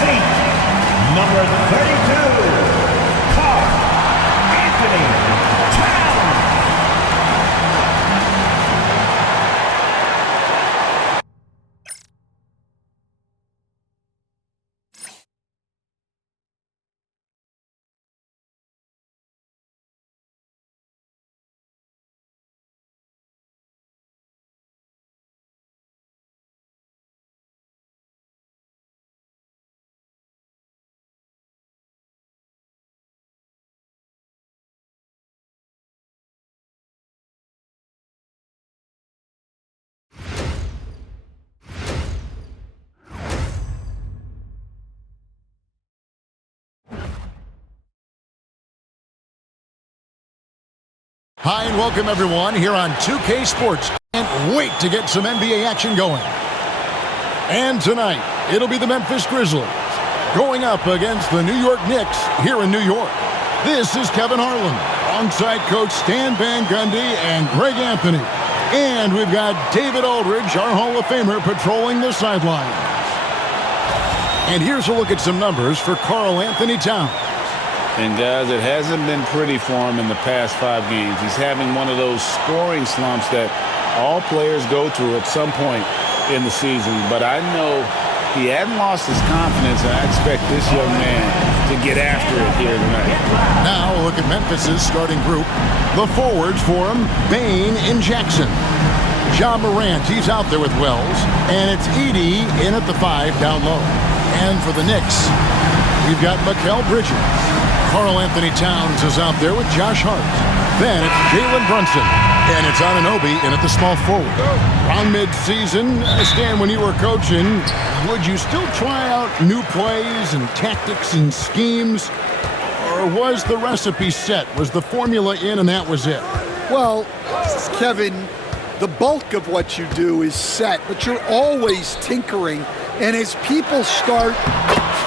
seat, number 32, Karl Anthony Towns. Hi and welcome everyone here on 2K Sports. Can't wait to get some NBA action going. And tonight, it'll be the Memphis Grizzlies going up against the New York Knicks here in New York. This is Kevin Harlan, alongside Coach Stan Van Gundy and Greg Anthony. And we've got David Aldridge, our Hall of Famer, patrolling the sidelines. And here's a look at some numbers for Karl Anthony Towns. And guys, it hasn't been pretty for him in the past 5 games. He's having one of those scoring slumps that all players go through at some point in the season. But I know he hadn't lost his confidence, and I expect this young man to get after it here tonight. Now look at Memphis's starting group. The forwards for him, Bane and Jackson. Ja Morant, he's out there with Wells. And it's Edey in at the 5 down low. And for the Knicks, we've got Mikal Bridges. Karl Anthony Towns is out there with Josh Hart. Then it's Jalen Brunson. And it's Anunoby in at the small forward. Around mid-season, Stan, when you were coaching, would you still try out new plays and tactics and schemes? Or was the recipe set? Was the formula in and that was it? Well, Kevin, the bulk of what you do is set, but you're always tinkering. And as people start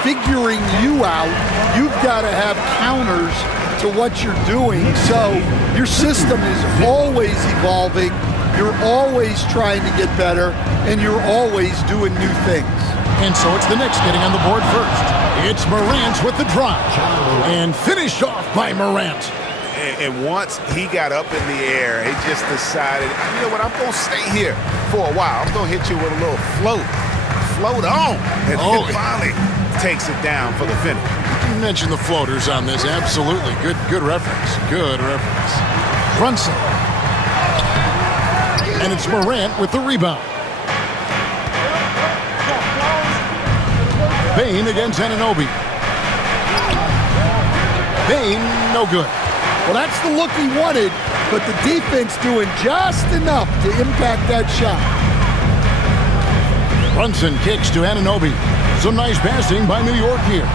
figuring you out, you've got to have counters to what you're doing. So your system is always evolving. You're always trying to get better, and you're always doing new things. And so it's the Knicks getting on the board first. It's Morant with the drive. And finished off by Morant. And once he got up in the air, he just decided, you know what, I'm going to stay here for a while. I'm going to hit you with a little float. Float on. And then finally takes it down for the finish. You mentioned the floaters on this. Absolutely. Good reference. Good reference. Brunson. And it's Morant with the rebound. Bane against Anunoby. Bane, no good. Well, that's the look he wanted, but the defense doing just enough to impact that shot. Brunson kicks to Anunoby. Some nice passing by New York here.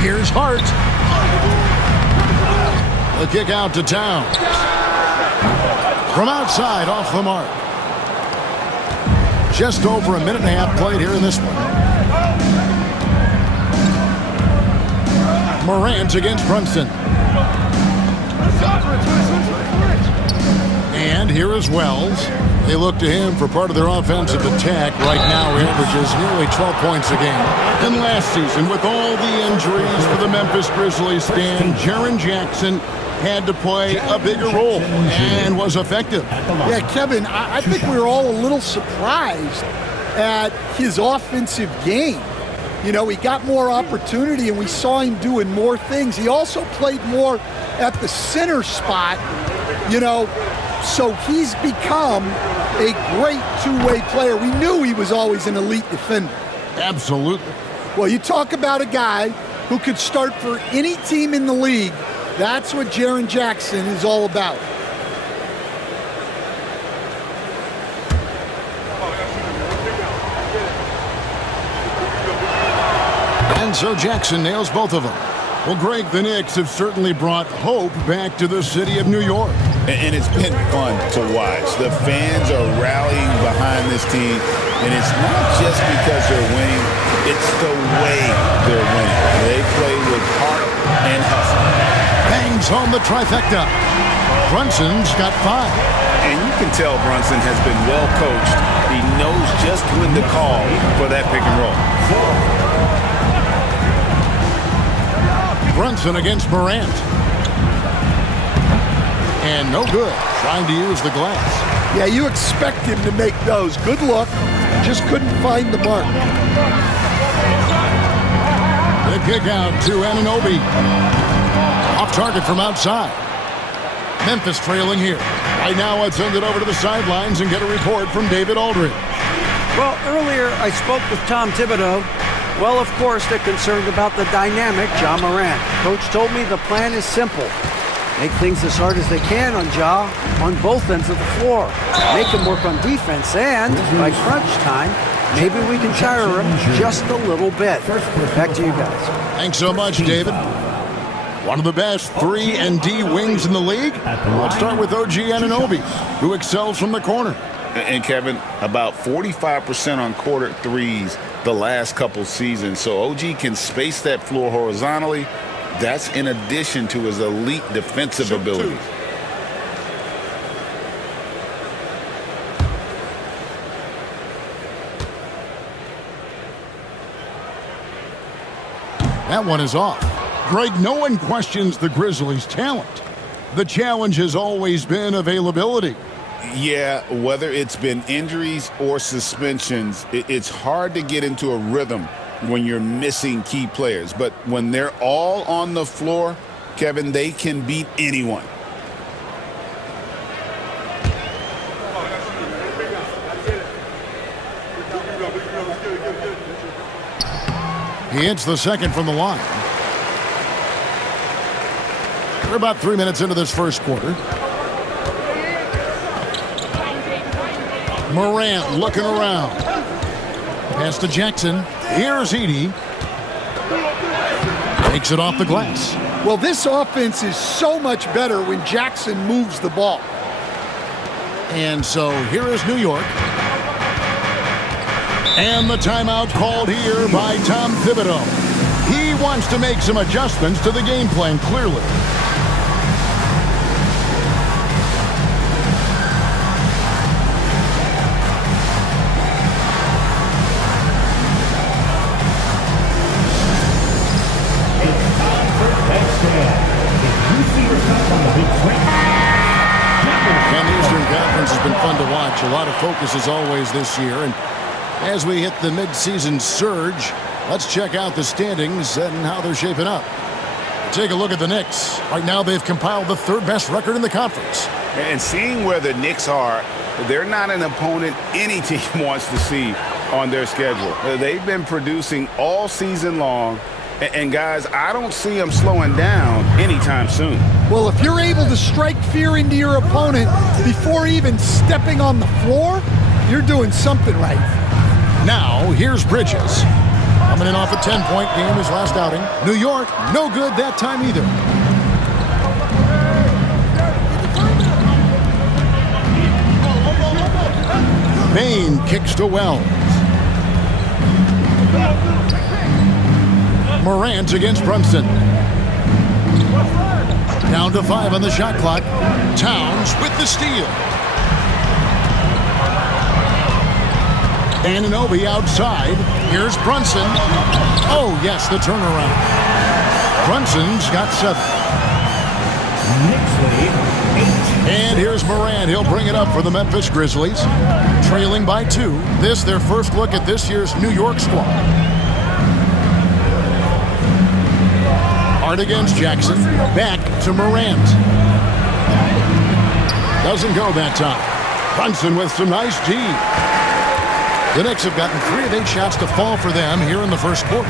Here's Hart. The kick out to Towns. From outside, off the mark. Just over a minute and a half played here in this one. Morant against Brunson. And here is Wells. They look to him for part of their offensive attack. Right now, he averages nearly 12 points a game. And last season, with all the injuries for the Memphis Grizzlies, Stan, Jaren Jackson had to play a bigger role and was effective. Yeah, Kevin, I think we were all a little surprised at his offensive game. You know, he got more opportunity, and we saw him doing more things. He also played more at the center spot, you know, so he's become a great two-way player. We knew he was always an elite defender. Absolutely. Well, you talk about a guy who could start for any team in the league. That's what Jaren Jackson is all about. And so Jackson nails both of them. Well, Greg, the Knicks have certainly brought hope back to the city of New York. And it's been fun to watch. The fans are rallying behind this team, and it's not just because they're winning, it's the way they're winning. They play with heart and hustle. Bangs home the trifecta. Brunson's got 5. And you can tell Brunson has been well coached. He He knows just when to call for that pick and roll. Brunson against Morant. And no good. Trying to use the glass. Yeah, you expect him to make those. Good luck. Just couldn't find the mark. The kick out to Anunoby. Off target from outside. Memphis trailing here. Right now, let's send it over to the sidelines and get a report from David Aldridge. Well, earlier I spoke with Tom Thibodeau. Well, of course, they're concerned about the dynamic Ja Morant. Coach told me the plan is simple. Make things as hard as they can on Ja on both ends of the floor. Make him work on defense, and by crunch time, maybe we can tire him just a little bit. Back to you guys. Thanks so much, David. One of the best 3-and-D wings in the league. Let's start with OG Anunoby, who excels from the corner. And Kevin, about 45% on quarter threes the last couple seasons. So OG can space that floor horizontally. That's in addition to his elite defensive ability. That one is off. Greg, no one questions the Grizzlies' talent. The challenge has always been availability. Yeah, whether it's been injuries or suspensions, it's hard to get into a rhythm when you're missing key players. But when they're all on the floor, Kevin, they can beat anyone. He hits the second from the line. We're about 3 minutes into this first quarter. Morant looking around. Pass to Jackson. Here's Edey. Takes it off the glass. Well, this offense is so much better when Jackson moves the ball. And so here is New York. And the timeout called here by Tom Thibodeau. He wants to make some adjustments to the game plan, clearly. Has been fun to watch. A lot of focus as always this year. And as we hit the midseason surge, let's check out the standings and how they're shaping up. Take a look at the Knicks. Right now they've compiled the third best record in the conference. And seeing where the Knicks are, they're not an opponent any team wants to see on their schedule. They've been producing all season long. And guys, I don't see them slowing down anytime soon. Well, if you're able to strike fear into your opponent before even stepping on the floor, you're doing something right. Now, here's Bridges. Coming in off a 10-point game his last outing. New York, no good that time either. Bain kicks to Wells. Morant against Brunson. Down to 5 on the shot clock. Towns with the steal. Anunoby outside. Here's Brunson. Oh, yes, the turnaround. Brunson's got 7. And here's Morant. He'll bring it up for the Memphis Grizzlies. Trailing by 2. This, their first look at this year's New York squad. Hard against Jackson. Back to Morant. Doesn't go that time. Brunson with some nice D. The Knicks have gotten 3 of 8 shots to fall for them here in the first quarter.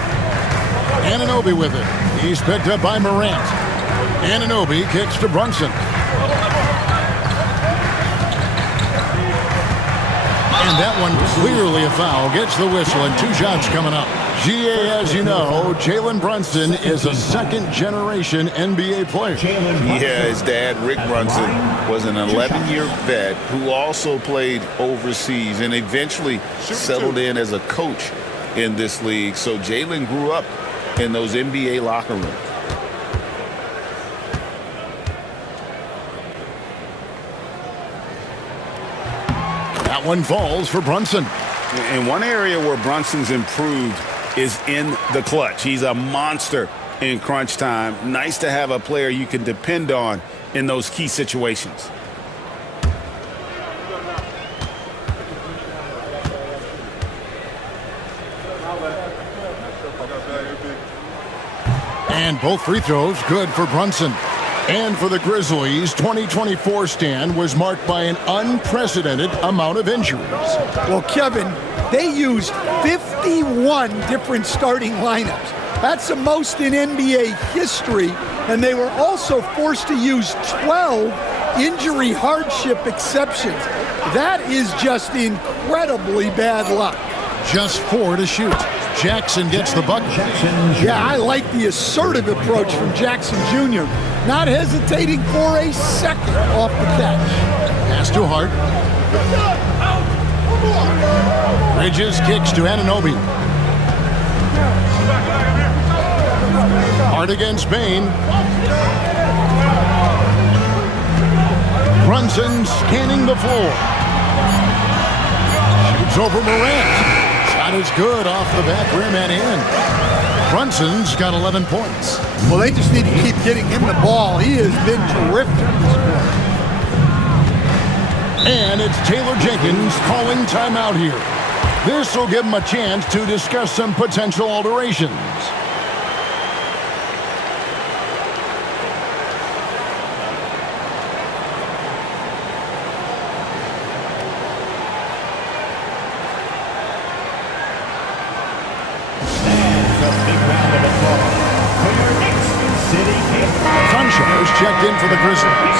Anunoby with it. He's picked up by Morant. Anunoby kicks to Brunson. And that one clearly a foul. Gets the whistle and 2 shots coming up. GA, as you know, Jalen Brunson is a second-generation NBA player. Yeah, his dad, Rick Brunson, was an 11-year vet who also played overseas and eventually settled in as a coach in this league. So Jalen grew up in those NBA locker rooms. one falls for Brunson. And one area where Brunson's improved is in the clutch. He's a monster in crunch time. Nice to have a player you can depend on in those key situations. And both free throws good for Brunson. And for the Grizzlies, 2024 stand was marked by an unprecedented amount of injuries. Well, Kevin, they used 51 different starting lineups. That's the most in NBA history, and they were also forced to use 12 injury hardship exceptions. That is just incredibly bad luck. Just 4 to shoot. Jackson gets the bucket. Yeah, I like the assertive approach from Jackson Jr., not hesitating for a second off the catch. Pass to Hart. Bridges kicks to Anunoby. Hart against Bain. Brunson scanning the floor. Shoots over Morant. Shot is good off the back rim and in. Brunson's got 11 points. Well, they just need to keep getting him the ball. He has been terrific this quarter. And it's Taylor Jenkins calling timeout here. This will give him a chance to discuss some potential alterations. Sunshires checked in for the Grizzlies.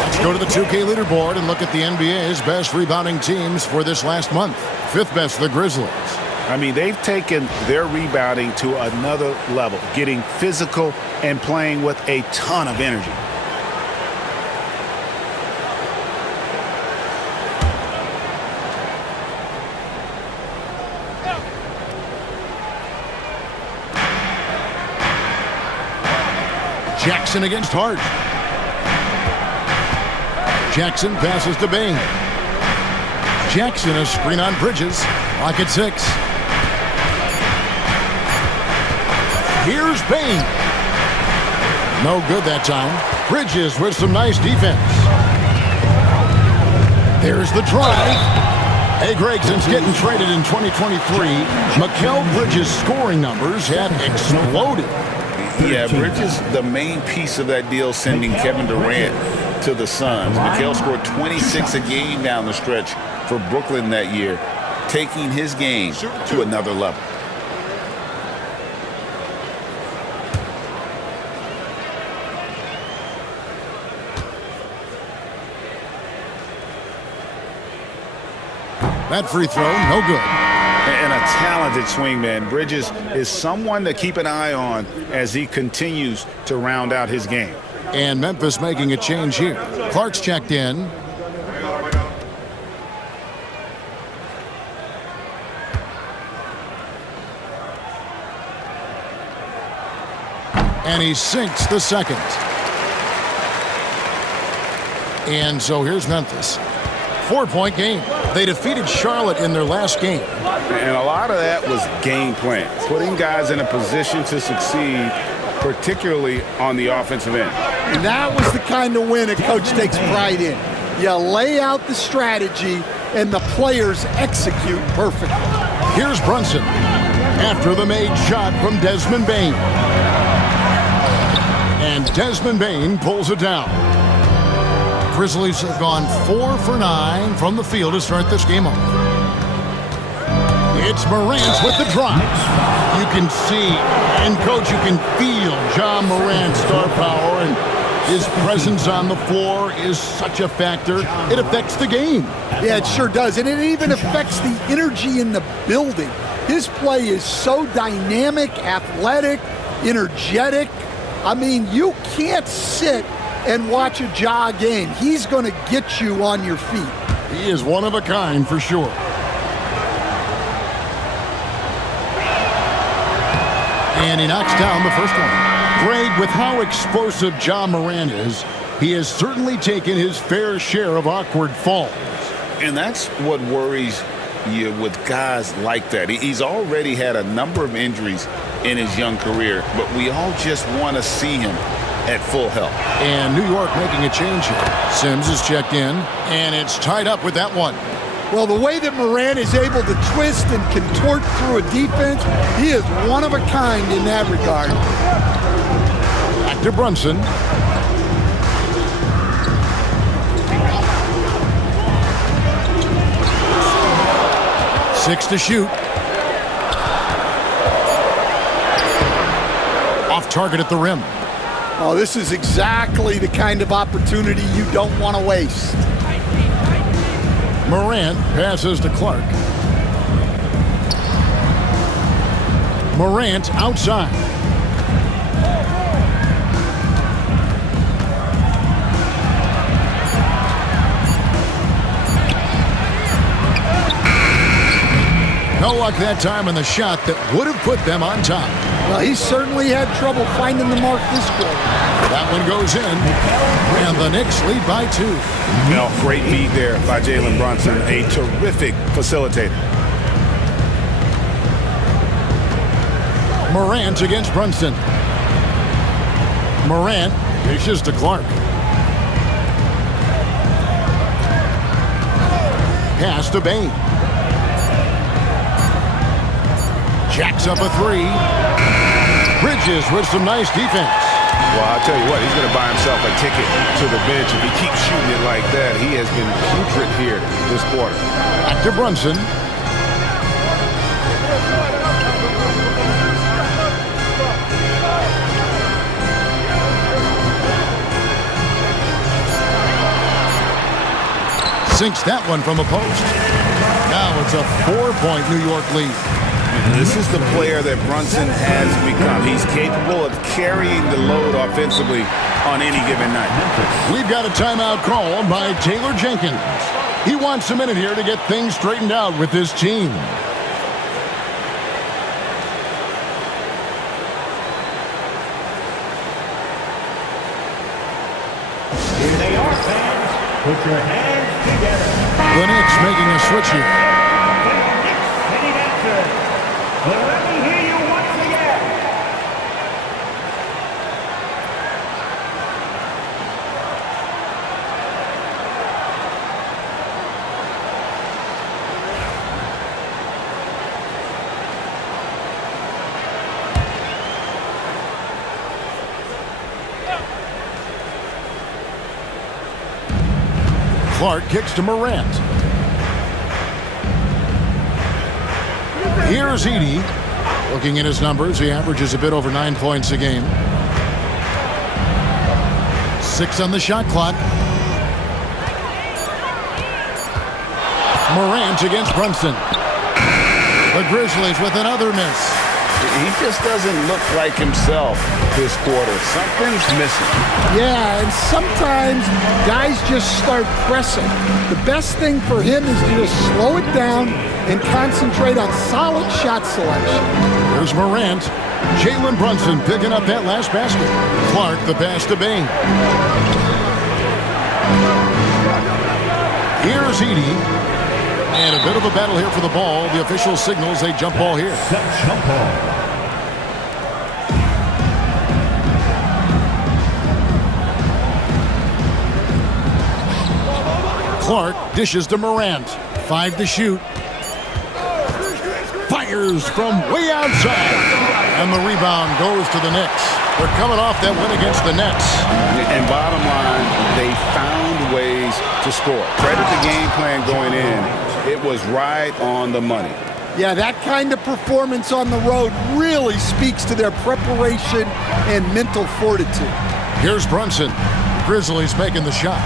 Let's go to the 2K leaderboard and look at the NBA's best rebounding teams for this last month. Fifth best, the Grizzlies. I mean, they've taken their rebounding to another level, getting physical and playing with a ton of energy. Jackson against Hart. Jackson passes to Bain. Jackson a screen on Bridges. Lock at 6. Here's Bain. No good that time. Bridges with some nice defense. There's the drive. Hey, Greg, since getting traded in 2023, Mikal Bridges' scoring numbers have exploded. Yeah, Bridges, the main piece of that deal, sending Kevin Durant to the Suns. Mikal scored 26 a game down the stretch for Brooklyn that year, taking his game to another level. That free throw, no good. And a talented swingman. Bridges is someone to keep an eye on as he continues to round out his game. And Memphis making a change here. Clark's checked in. And he sinks the second. And so here's Memphis. 4-point game. They defeated Charlotte in their last game. And a lot of that was game plan, putting guys in a position to succeed, particularly on the offensive end. And that was the kind of win a coach takes pride in. You lay out the strategy, and the players execute perfectly. Here's Brunson after the made shot from Desmond Bain. And Desmond Bain pulls it down. Grizzlies have gone 4 for 9 from the field to start this game off. It's Morant with the drive. You can see, and coach, you can feel John Morant's star power, and his presence on the floor is such a factor. It affects the game. Yeah, it sure does, and it even affects the energy in the building. His play is so dynamic, athletic, energetic. I mean, you can't sit and watch a Ja game. He's going to get you on your feet. He is one of a kind for sure. And he knocks down the first one. Greg, with how explosive Ja Morant is, he has certainly taken his fair share of awkward falls. And that's what worries you with guys like that. He's already had a number of injuries in his young career, but we all just want to see him at full health. And New York making a change here. Sims is checked in, and it's tied up with that one. Well, the way that Morant is able to twist and contort through a defense, he is one of a kind in that regard. Back to Brunson. Six to shoot. Off target at the rim. Oh, this is exactly the kind of opportunity you don't want to waste. Morant passes to Clark. Morant outside. No luck that time in the shot that would have put them on top. Well, he certainly had trouble finding the mark this quarter. That one goes in, and the Knicks lead by 2. No, great feed there by Jalen Brunson, a terrific facilitator. Morant against Brunson. Morant dishes to Clark. Pass to Bain. Jacks up a 3. Bridges with some nice defense. Well, I'll tell you what, he's going to buy himself a ticket to the bench. If he keeps shooting it like that, he has been putrid here this quarter. Back to Brunson. Sinks that one from the post. Now it's a 4-point New York lead. This is the player that Brunson has become. He's capable of carrying the load offensively on any given night. We've got a timeout call by Taylor Jenkins. He wants a minute here to get things straightened out with his team. Here they are, fans. Put your hands together. The Knicks making a switch here. For your Knicks city dancers. Well, let me hear you once again. Clark kicks to Morant. Here's Edey. Looking at his numbers, he averages a bit over 9 points a game. 6 on the shot clock. Morant against Brunson. The Grizzlies with another miss. He just doesn't look like himself this quarter. Something's missing. Yeah, and sometimes guys just start pressing. The best thing for him is to just slow it down and concentrate on solid shot selection. There's Morant. Jalen Brunson picking up that last basket. Clark the pass to Bain. Here's Edey. And a bit of a battle here for the ball. The official signals a jump ball here. Set jump ball. Clark dishes to Morant. 5 to shoot. Fires from way outside. And the rebound goes to the Knicks. They're coming off that win against the Nets. And bottom line, they found ways to score. Credit the game plan going in. It was right on the money. Yeah, that kind of performance on the road really speaks to their preparation and mental fortitude. Here's Brunson. Grizzlies making the shot.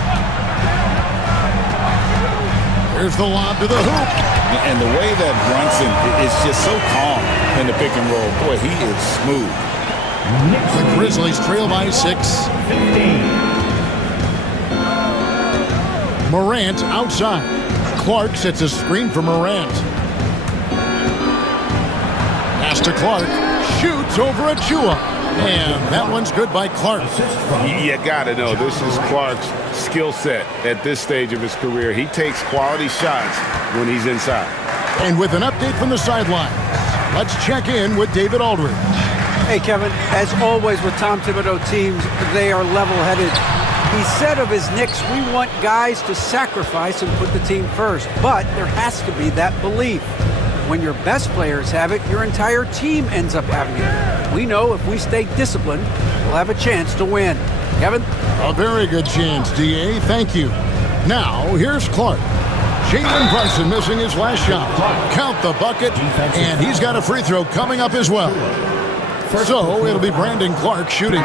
Here's the lob to the hoop. And the way that Brunson is just so calm in the pick and roll, boy, he is smooth. The Grizzlies trail by 6. 15. Morant outside. Clark sets a screen for Morant. Pass to Clark. Shoots over Achua. And that one's good by Clark. You got to know, this is Clark's skill set at this stage of his career. He takes quality shots when he's inside. And with an update from the sidelines, let's check in with David Aldridge. Hey, Kevin, as always with Tom Thibodeau teams, they are level-headed. He said of his Knicks, we want guys to sacrifice and put the team first, but there has to be that belief. When your best players have it, your entire team ends up having it. We know if we stay disciplined, we'll have a chance to win. Kevin? A very good chance, D.A. Thank you. Now, here's Clark. Jalen Brunson missing his last shot. Count the bucket, and he's got a free throw coming up as well. So it'll be Brandon Clark shooting.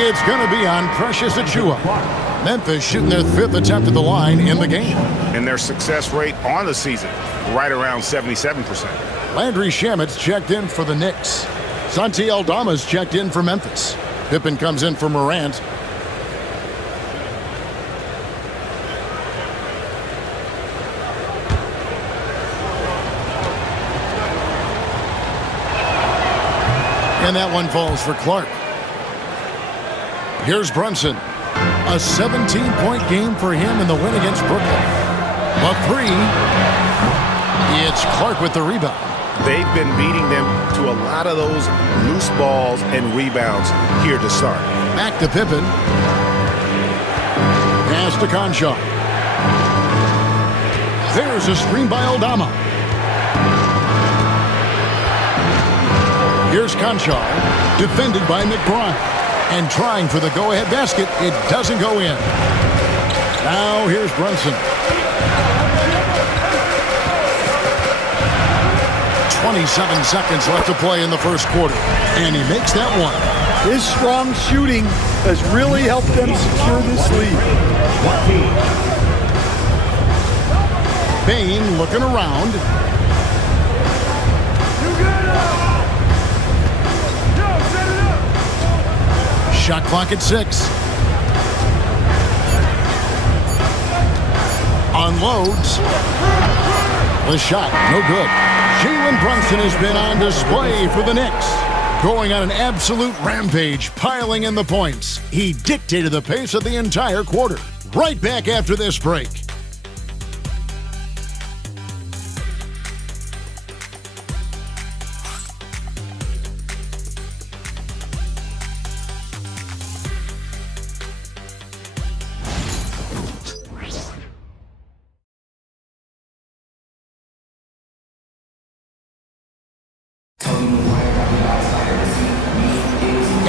It's going to be on Precious Achiuwa. Memphis shooting their 5th attempt at the line in the game. And their success rate on the season, right around 77%. Landry Shamet's checked in for the Knicks. Santi Aldama's checked in for Memphis. Pippen comes in for Morant. And that one falls for Clark. Here's Brunson. A 17-point game for him in the win against Brooklyn. A 3. It's Clark with the rebound. They've been beating them to a lot of those loose balls and rebounds here to start. Back to Pippen. Pass to Conchar. There's a screen by Aldama. Here's Conchar, defended by McBride. And trying for the go-ahead basket, it doesn't go in. Now here's Brunson. 27 seconds left to play in the first quarter. And he makes that one. His strong shooting has really helped them secure this lead. Bane looking around. Shot clock at 6. Unloads. The shot, no good. Jalen Brunson has been on display for the Knicks. Going on an absolute rampage, piling in the points. He dictated the pace of the entire quarter. Right back after this break.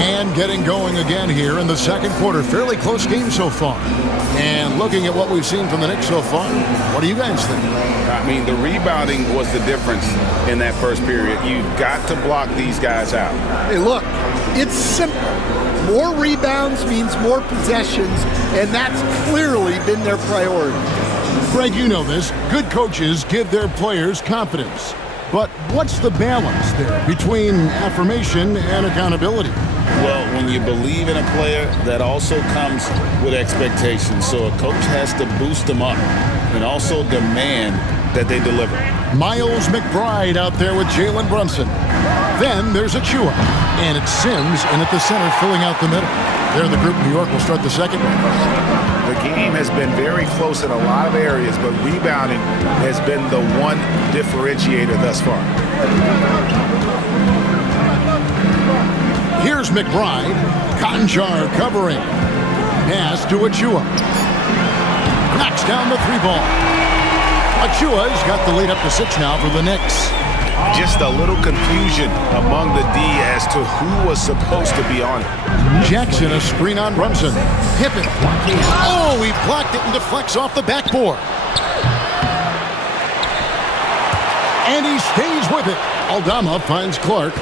And getting going again here in the second quarter. Fairly close game so far. And looking at what we've seen from the Knicks so far, what do you guys think? I mean, the rebounding was the difference in that first period. You've got to block these guys out. Hey, look, it's simple. More rebounds means more possessions, and that's clearly been their priority. Greg, you know this. Good coaches give their players confidence. But what's the balance there between affirmation and accountability? Well, when you believe in a player, that also comes with expectations. So a coach has to boost them up and also demand that they deliver. Miles McBride out there with Jalen Brunson. Then there's Achiuwa. And it's Sims in at the center filling out the middle. There the group New York will start the second. The game has been very close in a lot of areas, but rebounding has been the one differentiator thus far. Here's McBride. Conchar covering. Pass to Achiuwa. Knocks down the 3-ball. Achiuwa's got the lead up to 6 now for the Knicks. Just a little confusion among the D as to who was supposed to be on it. Jackson, a screen on Brunson. Pippen. Oh, he blocked it and deflects off the backboard. And he stays with it. Aldama finds Clark.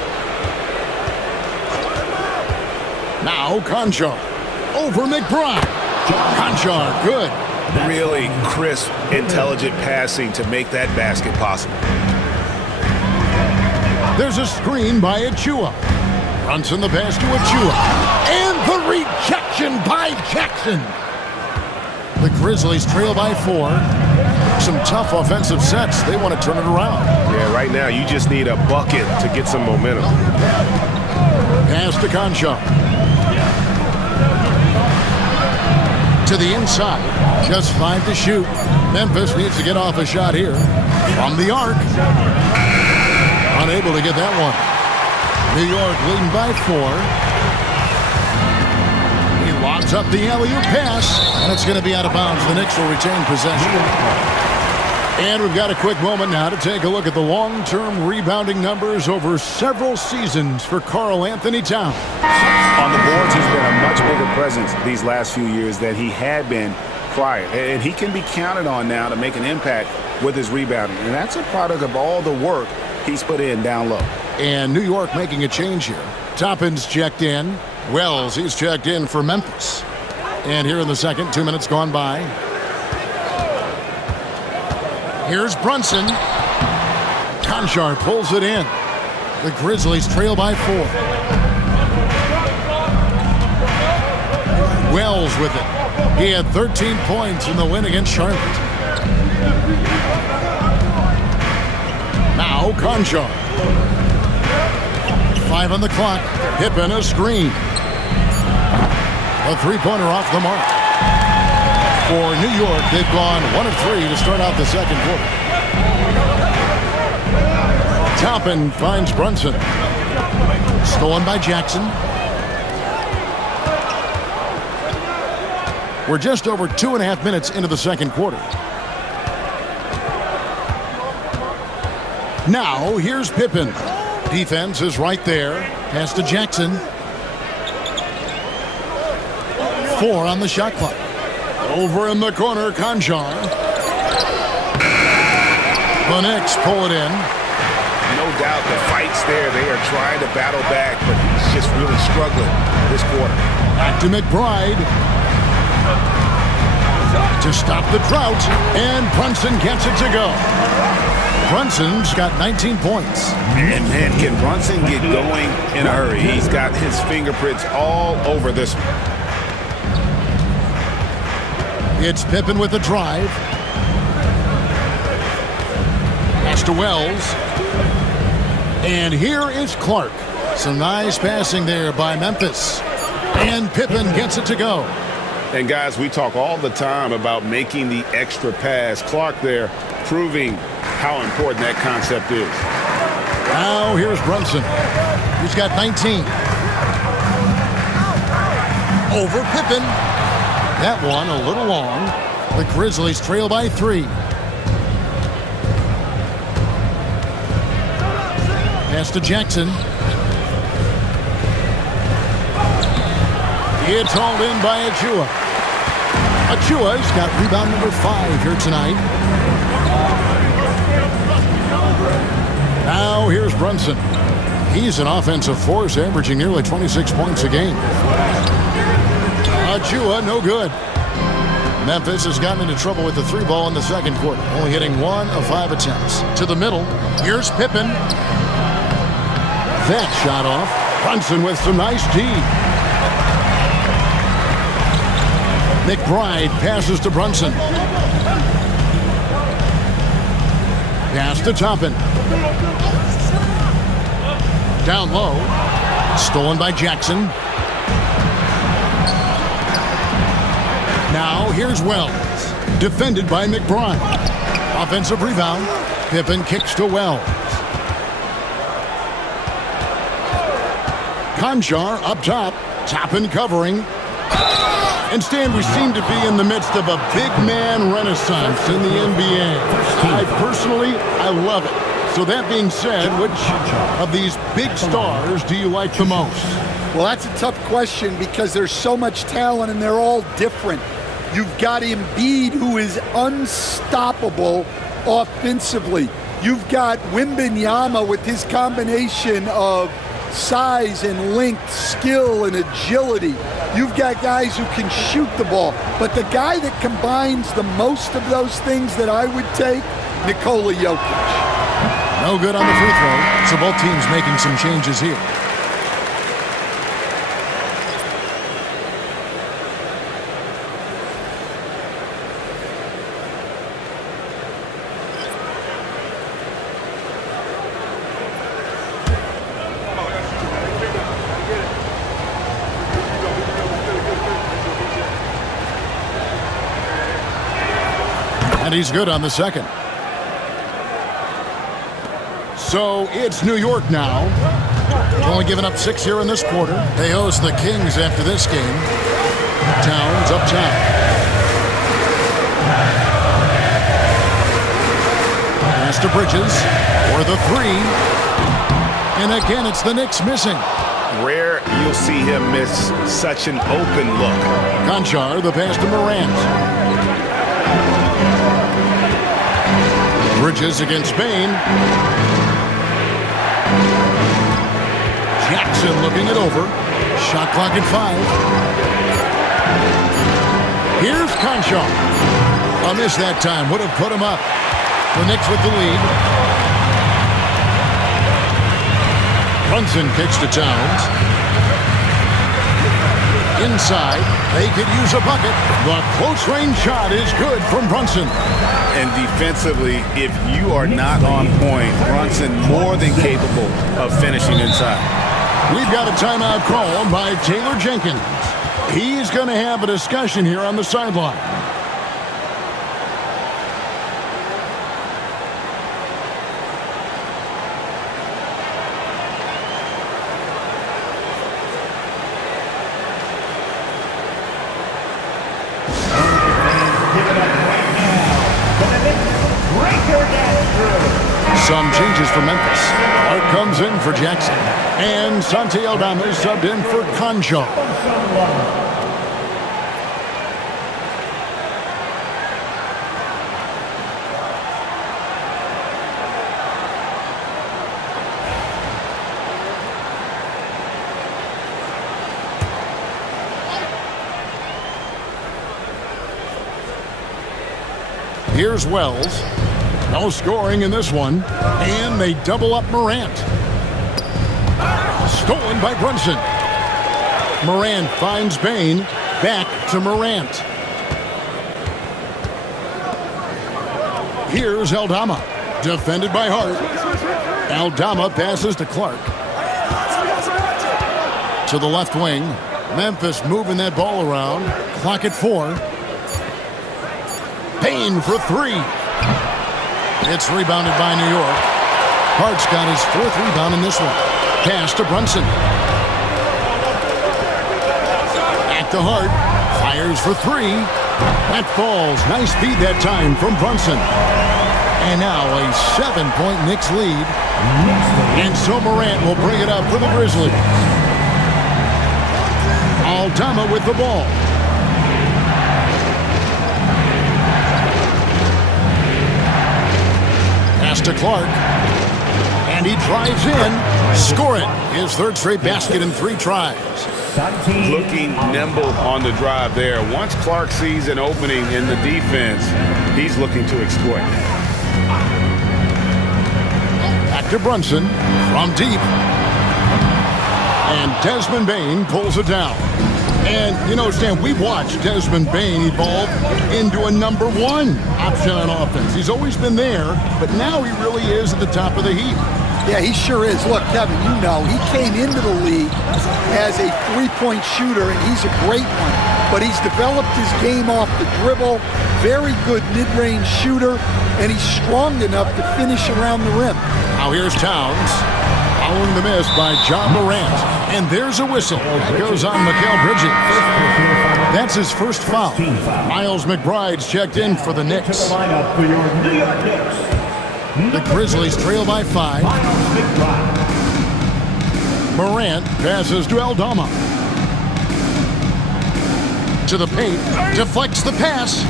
Now Conchar. Over McBride. Conchar, good. Really crisp, intelligent passing to make that basket possible. There's a screen by Achiuwa. Brunson the pass to Achiuwa. And the rejection by Jackson. The Grizzlies trail by 4. Some tough offensive sets. They want to turn it around. Yeah, right now you just need a bucket to get some momentum. Pass to Conchar. To the inside. Just 5 to shoot. Memphis needs to get off a shot here. From the arc. Unable to get that one. New York leading by 4. He lobs up the alley-oop pass. And it's going to be out of bounds. The Knicks will retain possession. And we've got a quick moment now to take a look at the long-term rebounding numbers over several seasons for Karl Anthony Towns. On the boards, he's been a much bigger presence these last few years than he had been prior. And he can be counted on now to make an impact with his rebounding. And that's a product of all the work he's put in down low. And New York making a change here. Toppin's checked in. Wells, he's checked in for Memphis. And here in the second, 2 minutes gone by. Here's Brunson. Conchar pulls it in. The Grizzlies trail by 4. Wells with it. He had 13 points in the win against Charlotte. Now Conchar. 5 on the clock. Pippen a screen. A three-pointer off the mark. For New York, they've gone 1 of 3 to start out the second quarter. Toppin finds Brunson. Stolen by Jackson. We're just over 2.5 minutes into the second quarter. Now, here's Pippen. Defense is right there. Pass to Jackson. 4 on the shot clock. Over in the corner, Conchar. The Knicks pull it in. No doubt the fight's there. They are trying to battle back, but he's just really struggling this quarter. Back to McBride. To stop the drought, and Brunson gets it to go. Brunson's got 19 points. And man, can Brunson get going in a hurry? He's got his fingerprints all over this one. It's Pippen with the drive. Pass to Wells. And here is Clark. Some nice passing there by Memphis. And Pippen gets it to go. And guys, we talk all the time about making the extra pass. Clark there proving how important that concept is. Now here's Brunson. He's got 19. Over Pippen. That one a little long. The Grizzlies trail by 3. Pass to Jackson. It's hauled in by Achua. Achua's got rebound number 5 here tonight. Now here's Brunson. He's an offensive force, averaging nearly 26 points a game. Achua, no good. Memphis has gotten into trouble with the 3 ball in the second quarter, only hitting 1 of 5 attempts. To the middle, here's Pippen. That shot off. Brunson with some nice D. McBride passes to Brunson. Pass to Toppin. Down low. Stolen by Jackson. Now here's Wells. Defended by McBride. Offensive rebound. Pippen kicks to Wells. Conchar up top. Toppin covering. And Stan, we seem to be in the midst of a big man renaissance in the NBA. I love it. So that being said, which of these big stars do you like the most? Well, that's a tough question because there's so much talent and they're all different. You've got Embiid, who is unstoppable offensively. You've got Wembanyama with his combination of size and length, skill and agility. You've got guys who can shoot the ball. But the guy that combines the most of those things that I would take, Nikola Jokic. No good on the free throw. So both teams making some changes here. he's good on the second. So it's New York now. Only giving up 6 here in this quarter. They host the Kings after this game. Towns up top. Pass to Bridges for the three. And again, it's the Knicks missing. Rare you'll see him miss such an open look. Conchar, the pass to Morant. Bridges against Spain. Jackson looking it over. Shot clock at 5. Here's Conchar. A miss that time. Would have put him up. The Knicks with the lead. Brunson kicks to Towns. Inside. They could use a bucket. The close-range shot is good from Brunson. And defensively, if you are not on point, Brunson more than capable of finishing inside. We've got a timeout called by Taylor Jenkins. He's going to have a discussion here on the sideline. Some changes for Memphis. Art comes in for Jackson. And Santi Aldama is subbed in for Conchar. Here's Wells. No scoring in this one. And they double up Morant. Stolen by Brunson. Morant finds Bain. Back to Morant. Here's Aldama. Defended by Hart. Aldama passes to Clark. To the left wing. Memphis moving that ball around. Clock at 4. Bain for 3. It's rebounded by New York. Hart's got his 4th rebound in this one. Pass to Brunson. Back to Hart. Fires for 3. That falls. Nice feed that time from Brunson. And now a 7-point Knicks lead. And so Morant will bring it up for the Grizzlies. Aldama with the ball. To Clark, and he drives in. Score it. His 3rd straight basket in 3 tries. Looking nimble on the drive there. Once Clark sees an opening in the defense, he's looking to exploit. Back to Brunson from deep, and Desmond Bain pulls it down. And, you know, Stan, we've watched Desmond Bain evolve into a number 1 option on offense. He's always been there, but now he really is at the top of the heap. Yeah, he sure is. Look, Kevin, you know, he came into the league as a 3-point shooter, and he's a great one. But he's developed his game off the dribble, very good mid-range shooter, and he's strong enough to finish around the rim. Now here's Towns. Following the miss by John Morant. And there's a whistle. It goes on Mikal Bridges. That's his first foul. Miles McBride's checked in for the Knicks. The Grizzlies trail by 5. Morant passes to Aldama. To the paint. Deflects the pass.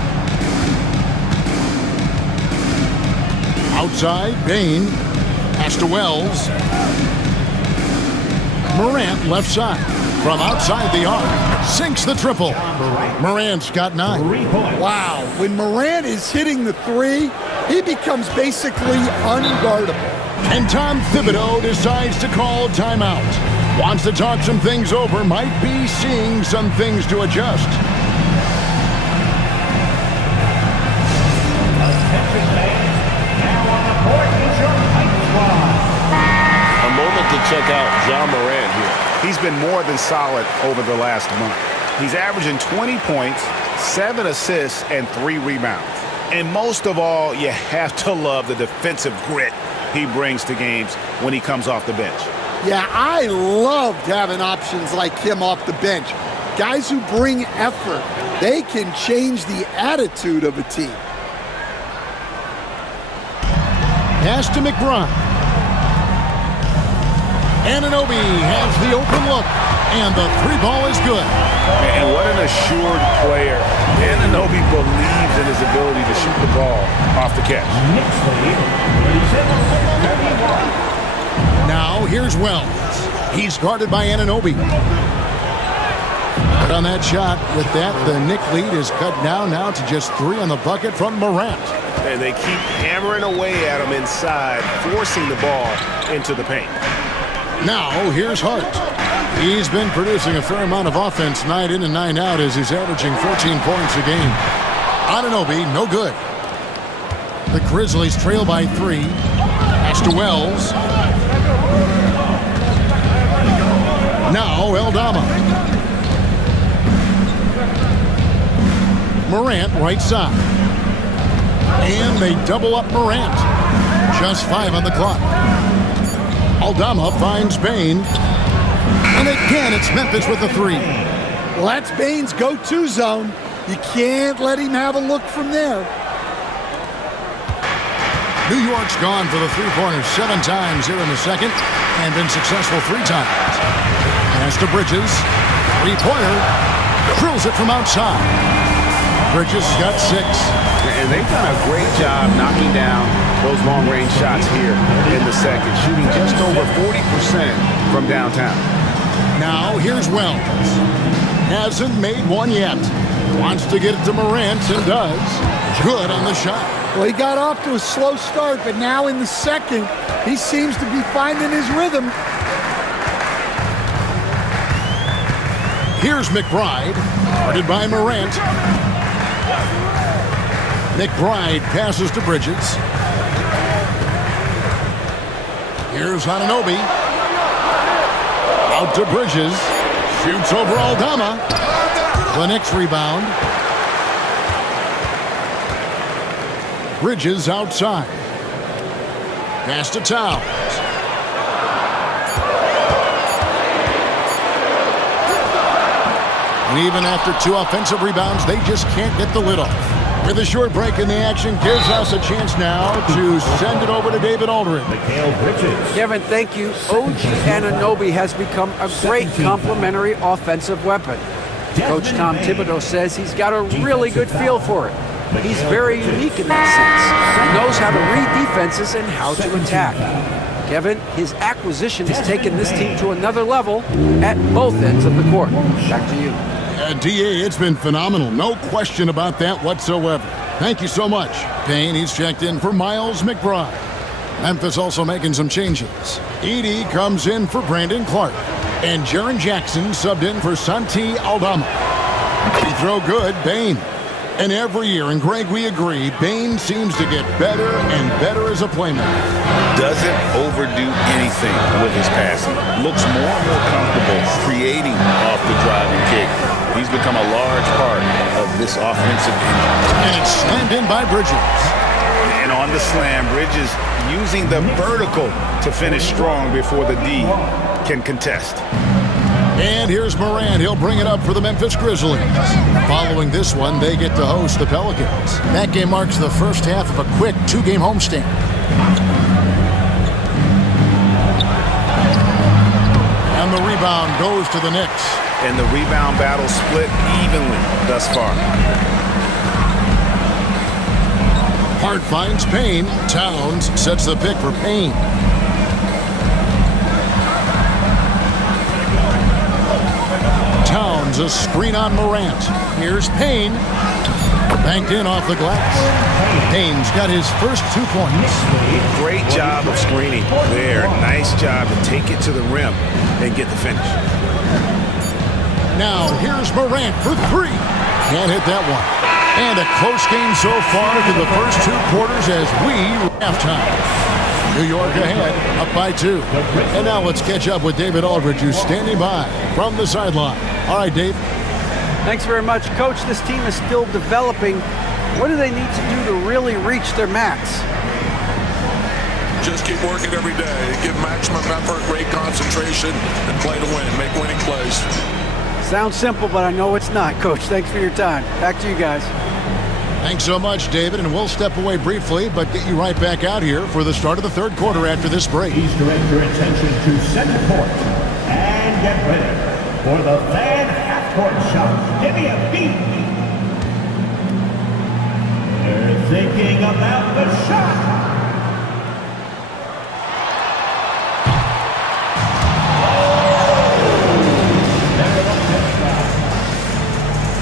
Outside, Bain. Pass to Wells. Morant left side. From outside the arc. Sinks the triple. Morant's got 9. Wow. When Morant is hitting the 3, he becomes basically unguardable. And Tom Thibodeau decides to call timeout. Wants to talk some things over. Might be seeing some things to adjust. A moment to check out John Morant here. He's been more than solid over the last month. He's averaging 20 points, 7 assists, and 3 rebounds. And most of all, you have to love the defensive grit he brings to games when he comes off the bench. Yeah, I loved having options like him off the bench. Guys who bring effort. They can change the attitude of a team. Pass to McBride. Anunoby has the open look, and the three ball is good. And what an assured player. Anunoby believes in his ability to shoot the ball off the catch. Now here's Wells. He's guarded by Anunoby. But on that shot, with that, the Knick lead is cut down now to just 3 on the bucket from Morant. And they keep hammering away at him inside, forcing the ball into the paint. Now here's Hart. He's been producing a fair amount of offense night in and night out as he's averaging 14 points a game. Anunoby, no good. The Grizzlies trail by 3. Pass to Wells. Now Aldama. Morant right side. And they double up Morant. Just 5 on the clock. Aldama finds Bane. And again, it's Memphis with the 3. Well, that's Bane's go-to zone. You can't let him have a look from there. New York's gone for the three-pointers 7 times here in the second and been successful 3 times. Pass to Bridges. Three-pointer. Drills it from outside. Bridges got 6. And they've done a great job knocking down those long-range shots here in the second, shooting just over 40% from downtown. Now here's Wells. Hasn't made one yet. Wants to get it to Morant and does. Good on the shot. Well, he got off to a slow start, but now in the second, he seems to be finding his rhythm. Here's McBride, guarded by Morant. McBride passes to Bridges. Here's Anunoby. Out to Bridges. Shoots over Aldama. The Knicks rebound. Bridges outside. Pass to Towns. And even after 2 offensive rebounds, they just can't get the lid off. With a short break in the action, gives us a chance now to send it over to David Aldridge. Kevin, thank you. OG Anunoby has become a great complementary offensive weapon. Coach Tom Thibodeau says he's got a really good feel for it. He's very unique in that sense. He knows how to read defenses and how to attack. Kevin, his acquisition has taken this team to another level at both ends of the court. Back to you. DA, it's been phenomenal. No question about that whatsoever. Thank you so much. Payne, he's checked in for Miles McBride. Memphis also making some changes. Edie comes in for Brandon Clark. And Jaren Jackson subbed in for Santi Aldama. He throw good, Bane. And every year, and Greg, we agree, Bane seems to get better and better as a playmaker. Doesn't overdo anything with his passing. Looks more and more comfortable creating off the driving kick. He's become a large part of this offensive engine. And it's slammed in by Bridges. And on the slam, Bridges using the vertical to finish strong before the D can contest. And here's Morant. He'll bring it up for the Memphis Grizzlies. Following this one, they get to host the Pelicans. That game marks the first half of a quick 2-game homestand. And the rebound goes to the Knicks. And the rebound battle split evenly thus far. Hart finds Payne. Towns sets the pick for Payne. Towns, a screen on Morant. Here's Payne. Banked in off the glass. Payne's got his first 2 points. Great job of screening there. Nice job to take it to the rim and get the finish. Now here's Morant for 3. Can't hit that one. And a close game so far through the first 2 quarters as we halftime. New York ahead, up by 2. And now let's catch up with David Aldridge, who's standing by from the sideline. All right, Dave. Thanks very much, Coach. This team is still developing What do they need to do to really reach their max? Just keep working every day. Give maximum effort, great concentration, and play to win. Make winning plays. Sounds simple, but I know it's not. Coach, thanks for your time. Back to you guys. Thanks so much, David, and we'll step away briefly, but get you right back out here for the start of the third quarter after this break. Please direct your attention to center court and get ready for the fan half-court shots. Give me a beat. They're thinking about the shot.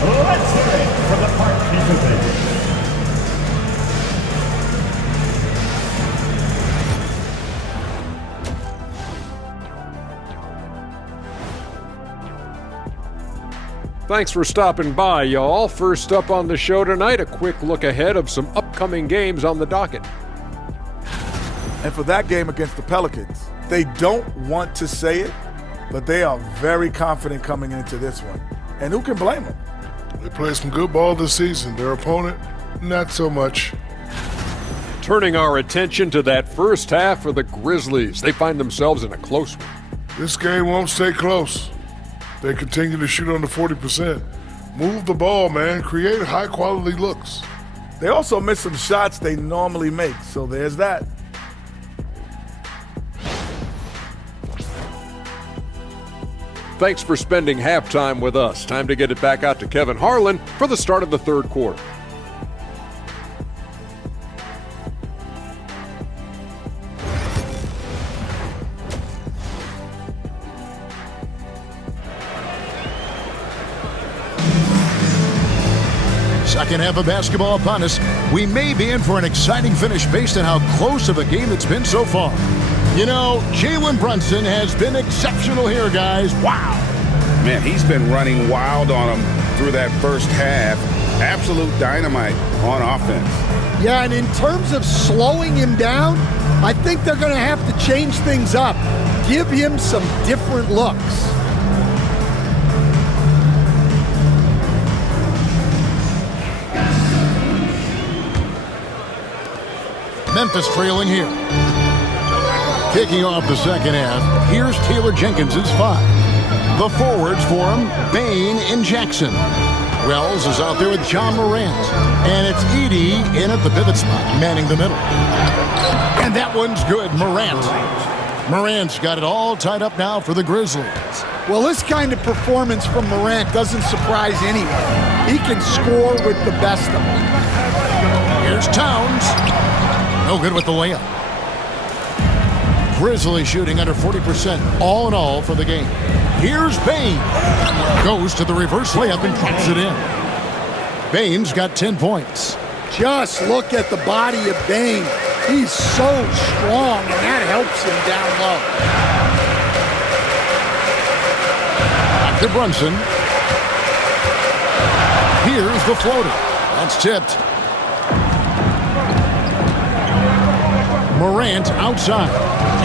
Let's hear it for the participants. Thanks for stopping by, y'all. First up on the show tonight, a quick look ahead of some upcoming games on the docket. And for that game against the Pelicans, they don't want to say it, but they are very confident coming into this one. And who can blame them? They played some good ball this season. Their opponent, not so much. Turning our attention to that first half for the Grizzlies. They find themselves in a close one. This game won't stay close. They continue to shoot under 40%. Move the ball, man. Create high-quality looks. They also miss some shots they normally make, so there's that. Thanks for spending halftime with us. Time to get it back out to Kevin Harlan for the start of the third quarter. Second half of basketball upon us. We may be in for an exciting finish based on how close of a game it's been so far. You know, Jalen Brunson has been exceptional here, guys. Wow. Man, he's been running wild on him through that first half. Absolute dynamite on offense. Yeah, and in terms of slowing him down, I think they're going to have to change things up. Give him some different looks. Memphis trailing here. Kicking off the second half, here's Taylor Jenkins' five. The forwards for him, Bane and Jackson. Wells is out there with John Morant. And it's Edey in at the pivot spot, manning the middle. And that one's good, Morant. Morant's got it all tied up now for the Grizzlies. Well, this kind of performance from Morant doesn't surprise anyone. He can score with the best of them. Here's Towns. No good with the layup. Grizzlies shooting under 40% all in all for the game. Here's Bane. Goes to the reverse layup and drops it in. Bane's got 10 points. Just look at the body of Bane. He's so strong, and that helps him down low. Back to Brunson. Here's the floater. That's tipped. Morant outside,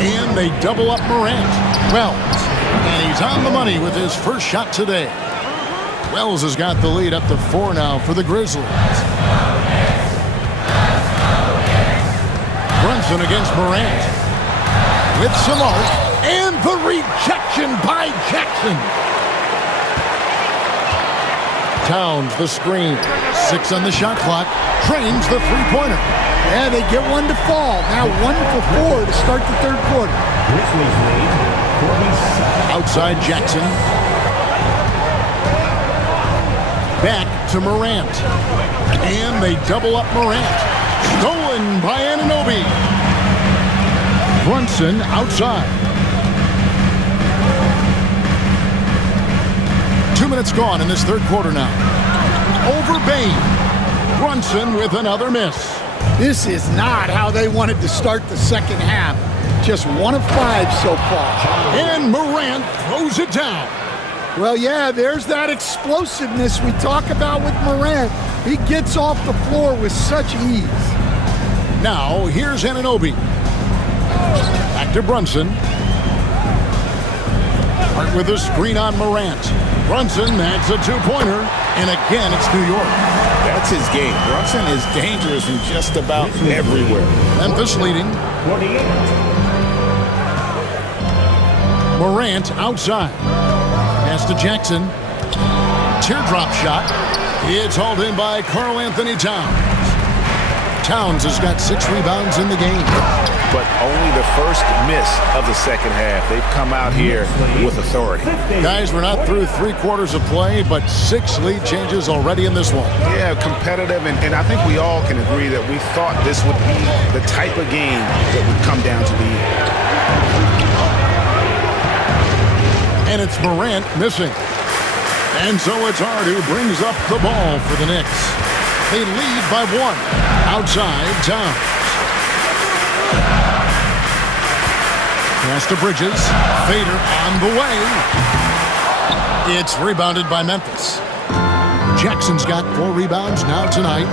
and they double up Morant. Wells, and he's on the money with his first shot today. Wells has got the lead up to 4 now for the Grizzlies. Brunson against Morant. With some art, and the rejection by Jackson. Towns the screen. 6 on the shot clock. Trains the three-pointer. Yeah, they get one to fall. Now 1 for 4 to start the third quarter. Grizzlies lead 47. Outside Jackson. Back to Morant. And they double up Morant. Stolen by Anunoby. Brunson outside. 2 minutes gone in this third quarter now. Over Bane. Brunson with another miss. This is not how they wanted to start the second half. Just 1 of 5 so far. And Morant throws it down. Well, yeah, there's that explosiveness we talk about with Morant. He gets off the floor with such ease. Now, here's Anunoby. Back to Brunson. Hart with a screen on Morant. Brunson, that's a 2-pointer. And again, it's New York. That That's his game. Brunson is dangerous from just about everywhere. Memphis leading. 48. Morant outside. Pass to Jackson. Teardrop shot. It's hauled in by Karl Anthony Towns. Towns has got 6 rebounds in the game. But only the first miss of the second half. They've come out here with authority. Guys, we're not through 3 quarters of play, but 6 lead changes already in this one. Yeah, competitive, and I think we all can agree that we thought this would be the type of game that would come down to the end. And it's Morant missing. And so it's Hart who brings up the ball for the Knicks. They lead by 1. Outside, Towns. Pass to Bridges. Fader on the way. It's rebounded by Memphis. Jackson's got 4 rebounds now tonight.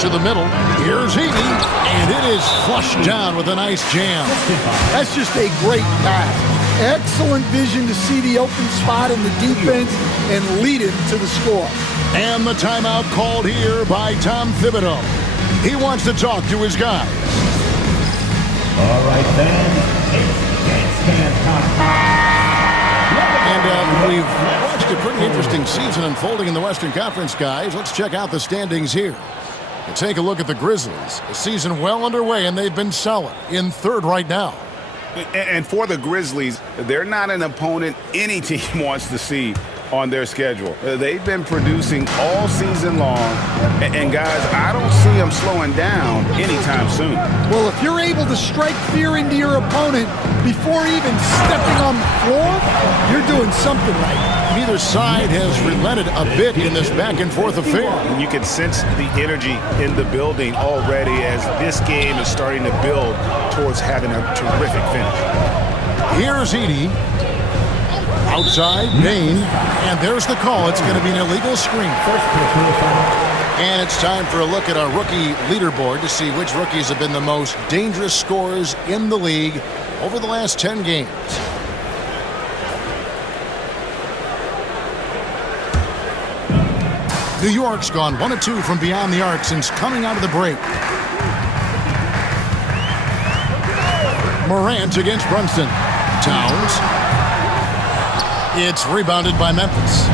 To the middle. Here's Heaney. And it is flushed down with a nice jam. That's just a great pass. Excellent vision to see the open spot in the defense and lead him to the score. And the timeout called here by Tom Thibodeau. He wants to talk to his guys. All right, then. It's stand time. And we've watched a pretty interesting season unfolding in the Western Conference, guys. Let's check out the standings here. And take a look at the Grizzlies. The season well underway, and they've been solid in 3rd right now. And for the Grizzlies, they're not an opponent any team wants to see on their schedule. They've been producing all season long, and guys, I don't see them slowing down anytime soon. Well, if you're able to strike fear into your opponent before even stepping on the floor, you're doing something right. Neither side has relented a bit in this back-and-forth affair. And you can sense the energy in the building already as this game is starting to build towards having a terrific finish. Here's Edey. Outside, Bain. And there's the call. It's going to be an illegal screen. And it's time for a look at our rookie leaderboard to see which rookies have been the most dangerous scorers in the league over the last 10 games. New York's gone 1 of 2 from beyond the arc since coming out of the break. Morant against Brunson. Towns. It's rebounded by Memphis.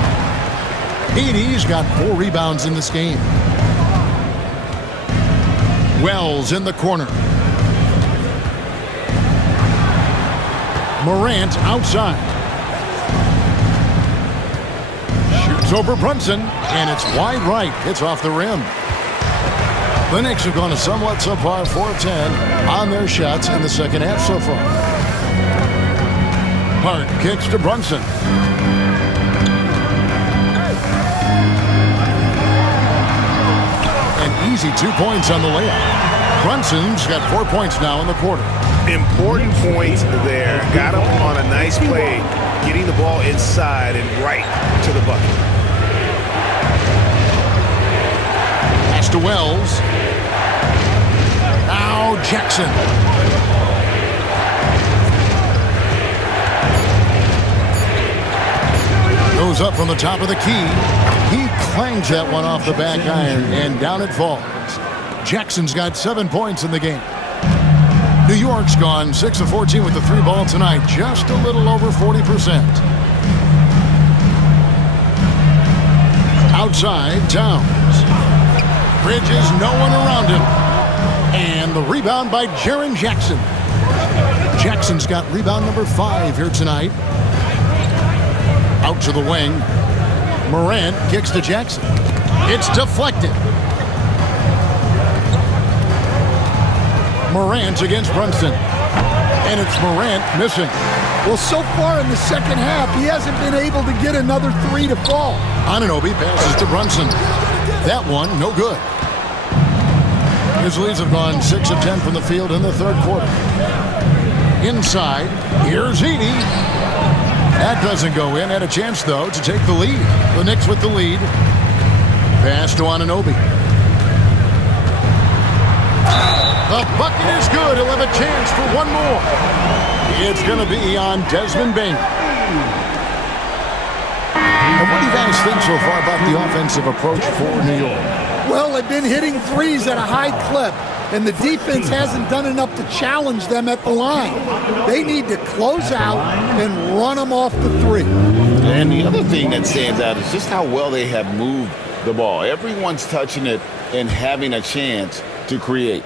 Edey's got 4 rebounds in this game. Wells in the corner. Morant outside. Shoots over Brunson, and it's wide right. It's off the rim. The Knicks have gone a somewhat subpar 4 of 10 on their shots in the second half so far. Hart kicks to Brunson. An easy 2 points on the layup. Brunson's got 4 points now in the quarter. Important points there. Got him on a nice play, getting the ball inside and right to the bucket. Pass to Wells. Now Jackson. Goes up from the top of the key. He clangs that one off the back iron, and down it falls. Jackson's got 7 points in the game. New York's gone 6 of 14 with the 3 ball tonight, just a little over 40%. Outside, Towns. Bridges, no one around him. And the rebound by Jaren Jackson. Jackson's got rebound number 5 here tonight. Out to the wing. Morant kicks to Jackson. It's deflected. Morant against Brunson. And it's Morant missing. Well, so far in the second half, he hasn't been able to get another 3 to fall. Anunoby passes to Brunson. That one, no good. Grizzlies have gone 6 of 10 from the field in the 3rd quarter. Inside, here's Edey. That doesn't go in. Had a chance, though, to take the lead. The Knicks with the lead. Pass to Anunoby. The bucket is good. He'll have a chance for one more. It's going to be on Desmond Bain. And what do you guys think so far about the offensive approach for New York? Well, they've been hitting threes at a high clip, and the defense hasn't done enough to challenge them at the line. They need to close out and run them off the three. And the other thing that stands out is just how well they have moved the ball. Everyone's touching it and having a chance to create.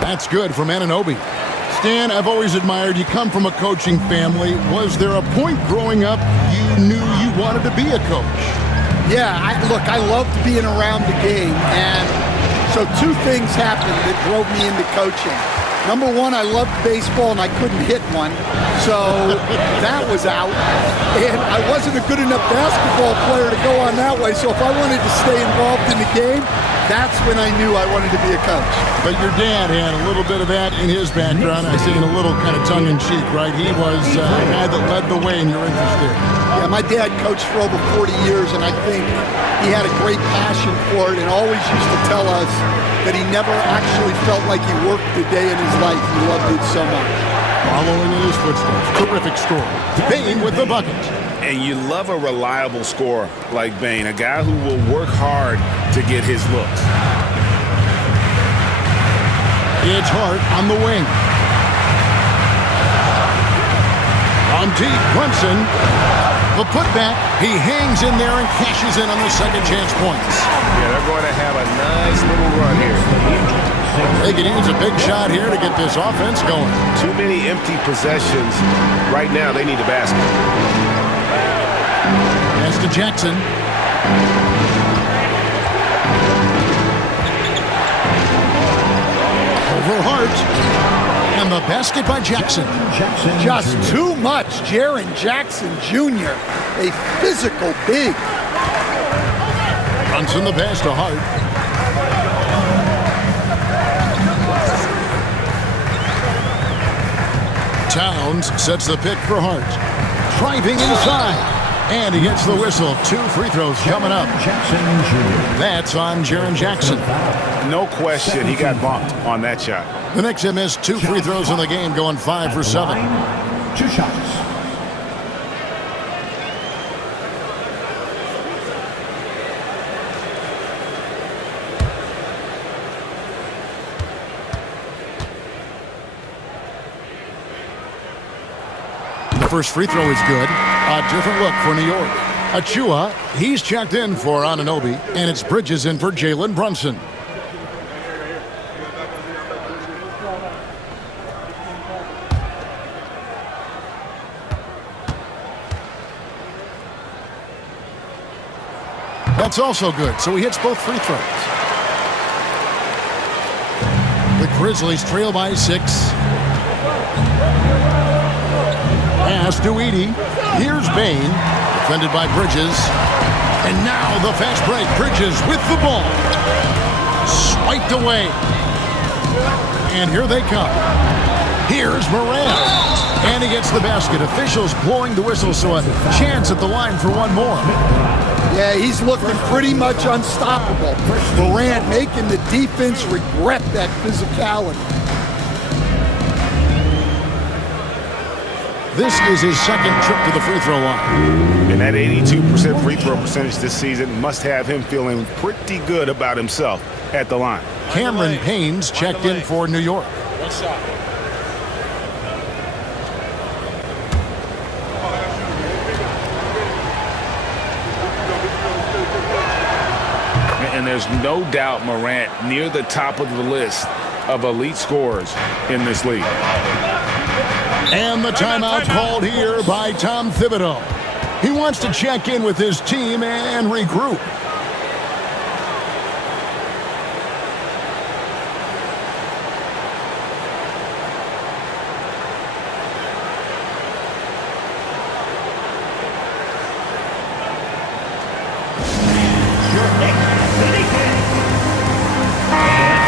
That's good from Anunoby. Stan, I've always admired you. Come from a coaching family. Was there a point growing up you knew you wanted to be a coach? Yeah, I loved being around the game, and so two things happened that drove me into coaching. Number one, I loved baseball, and I couldn't hit one, so that was out. And I wasn't a good enough basketball player to go on that way, so if I wanted to stay involved in the game, that's when I knew I wanted to be a coach. But your dad had a little bit of that in his background. I see in a little kind of tongue-in-cheek, right? He was the guy that led the way in your interest there. Yeah, my dad coached for over 40 years, and I think he had a great passion for it and always used to tell us that he never actually felt like he worked a day in his life. He loved it so much. Following in his footsteps. Terrific story. Bane with the bucket. And you love a reliable scorer like Bane, a guy who will work hard to get his looks. It's Hart on the wing. On deep, Clemson. The putback, he hangs in there and cashes in on the second chance points. Yeah, they're going to have a nice little run here. They can use a big shot here to get this offense going. Too many empty possessions. Right now, they need a basket. Pass to Jackson. Over Hart. And the basket by Jackson. Just too much. Jaren Jackson Jr., a physical big. Brunson the pass to Hart. Towns sets the pick for Hart. Driving inside. And he gets the whistle. 2 free throws coming up. That's on Jaren Jackson. No question, he got bumped on that shot. The Knicks have missed 2 free throws in the game, going 5 for 7. 2 shots. The first free throw is good. A different look for New York. Achua, he's checked in for Anunoby, and it's Bridges in for Jalen Brunson. That's also good, so he hits both free throws. The Grizzlies trail by 6. Pass to Edey. Here's Bane, defended by Bridges. And now the fast break. Bridges with the ball. Swiped away. And here they come. Here's Morant. And he gets the basket. Officials blowing the whistle, so a chance at the line for one more. Yeah, he's looking pretty much unstoppable. Morant making the defense regret that physicality. This is his second trip to the free throw line. And that 82% free throw percentage this season must have him feeling pretty good about himself at the line. Cameron Payne's checked in for New York. One shot. And there's no doubt Morant near the top of the list of elite scorers in this league. And the timeout called here by Tom Thibodeau. He wants to check in with his team and regroup.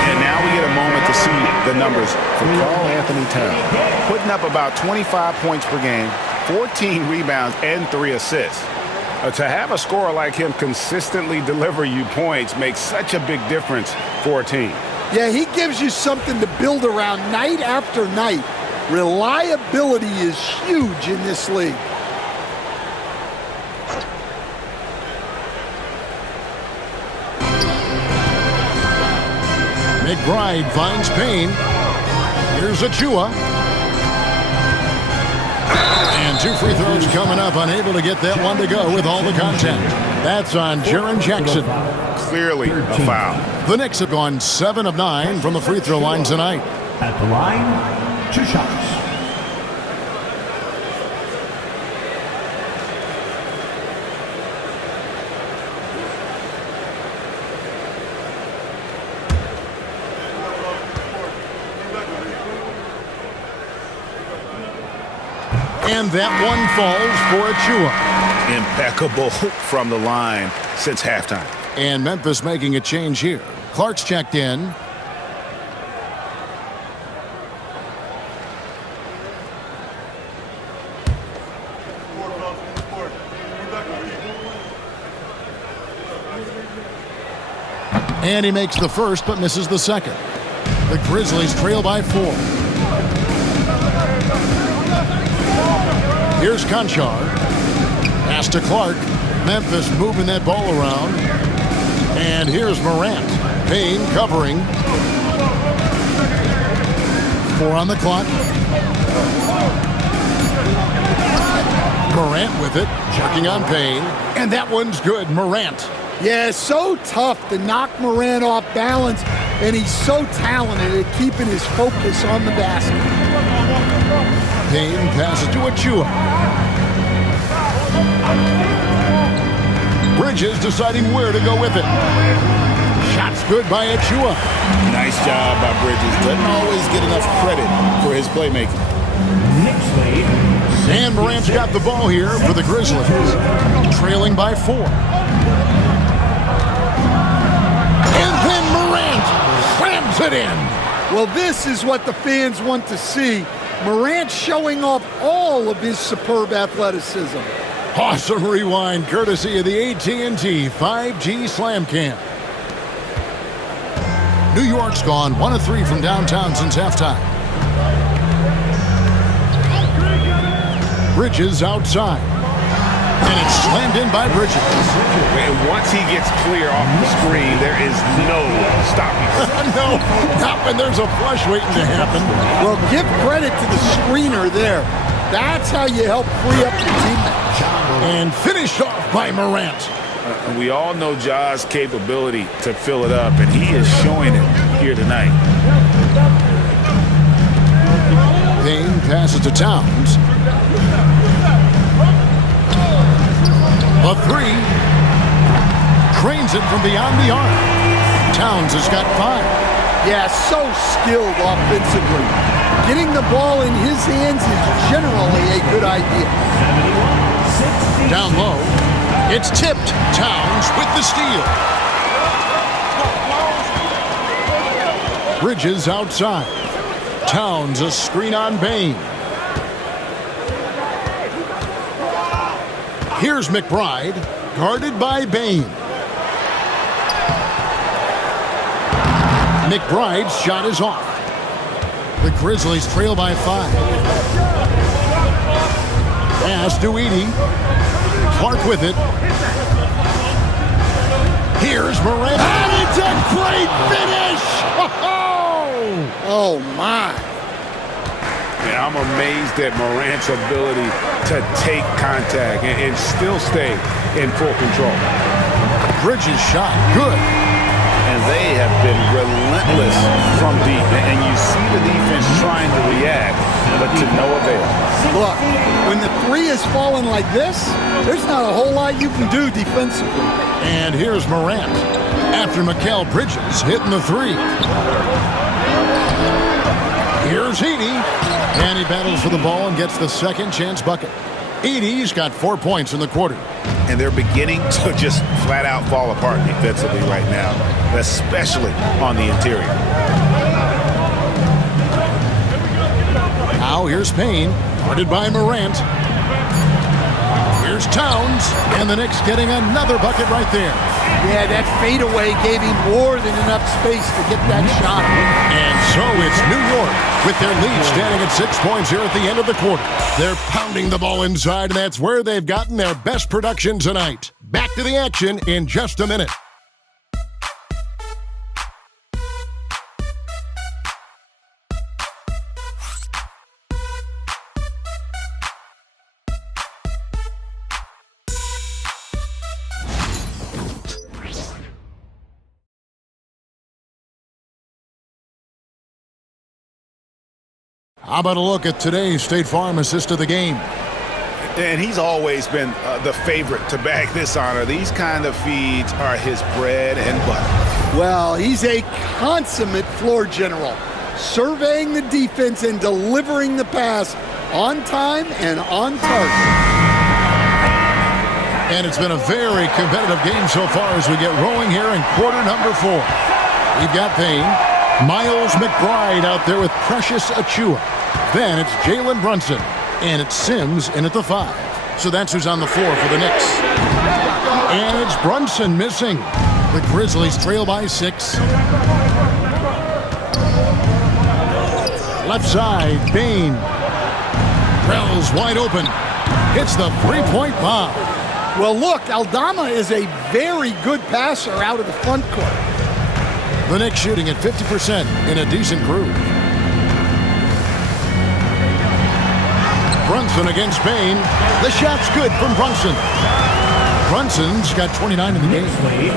And now we get a moment to see the numbers for Karl Anthony Towns. Putting up about 25 points per game, 14 rebounds, and 3 assists. To have a scorer like him consistently deliver you points makes such a big difference for a team. Yeah, he gives you something to build around night after night. Reliability is huge in this league. McBride finds Payne. Here's Achua. And 2 free throws coming up, unable to get that one to go with all the contact. That's on Jaren Jackson. Clearly a foul. The Knicks have gone 7 of 9 from the free throw line tonight. At the line, 2 shots. And that one falls for Achua. Impeccable from the line since halftime. And Memphis making a change here. Clark's checked in. And he makes the first but misses the second. The Grizzlies trail by 4. Here's Conchar. Pass to Clark. Memphis moving that ball around. And here's Morant. Payne covering. 4 on the clock. Morant with it. Checking on Payne. And that one's good. Morant. Yeah, so tough to knock Morant off balance, and he's so talented at keeping his focus on the basket. Payne passes to Achua. Bridges deciding where to go with it. Shot's good by Achua. Nice job by Bridges. Doesn't always get enough credit for his playmaking. Knicks lead. And Morant's got the ball here for the Grizzlies. Trailing by 4. And then Morant slams it in. Well, this is what the fans want to see. Morant showing off all of his superb athleticism. Awesome rewind courtesy of the AT&T 5G Slam Cam. New York's gone 1 of 3 from downtown since halftime. Bridges outside. And it's slammed in by Bridges. And once he gets clear off the screen, there is no stopping. No, not when there's a flush waiting to happen. Well, give credit to the screener there. That's how you help free up your teammates. And finished off by Morant. We all know Ja's capability to fill it up, and he is showing it here tonight. Payne passes to Towns. A 3. Trains it from beyond the arc. Towns has got 5. Yeah, so skilled offensively. Getting the ball in his hands is generally a good idea. Down low. It's tipped. Towns with the steal. Bridges outside. Towns a screen on Payne. Here's McBride, guarded by Payne. McBride's shot is off. The Grizzlies trail by 5. Pass to Edey. Clark with it. Here's Morant. And it's a great finish! Oh, my. Yeah, I'm amazed at Morant's ability to take contact and still stay in full control. Bridges shot, good. And they have been relentless from deep. And you see the defense trying to react, but to no avail. Look, when the 3 is falling like this, there's not a whole lot you can do defensively. And here's Morant after Mikal Bridges hitting the 3. Here's Edey. And he battles for the ball and gets the second chance bucket. Edey's got 4 points in the quarter. And they're beginning to just flat out fall apart defensively right now, especially on the interior. Now here's Payne, guarded by Morant. Here's Towns, and the Knicks getting another bucket right there. Yeah, that fadeaway gave him more than enough space to get that shot. And So it's New York with their lead standing at 6 points here at the end of the quarter. They're pounding the ball inside, and that's where they've gotten their best production tonight. Back to the action in just a minute. How about a look at today's State Farm assist of the game? And he's always been the favorite to bag this honor. These kind of feeds are his bread and butter. Well, he's a consummate floor general, surveying the defense and delivering the pass on time and on target. And it's been a very competitive game so far as we get rolling here in quarter number 4. We've got Payne, Miles McBride out there with Precious Achiuwa. Then it's Jalen Brunson, and it's Sims in at the 5. So that's who's on the floor for the Knicks. And it's Brunson missing. The Grizzlies trail by 6. Left side, Payne. Wells wide open. Hits the three-point bomb. Well, look, Aldama is a very good passer out of the front court. The Knicks shooting at 50% in a decent groove. Brunson against Payne. The shot's good from Brunson. Brunson's got 29 in the game.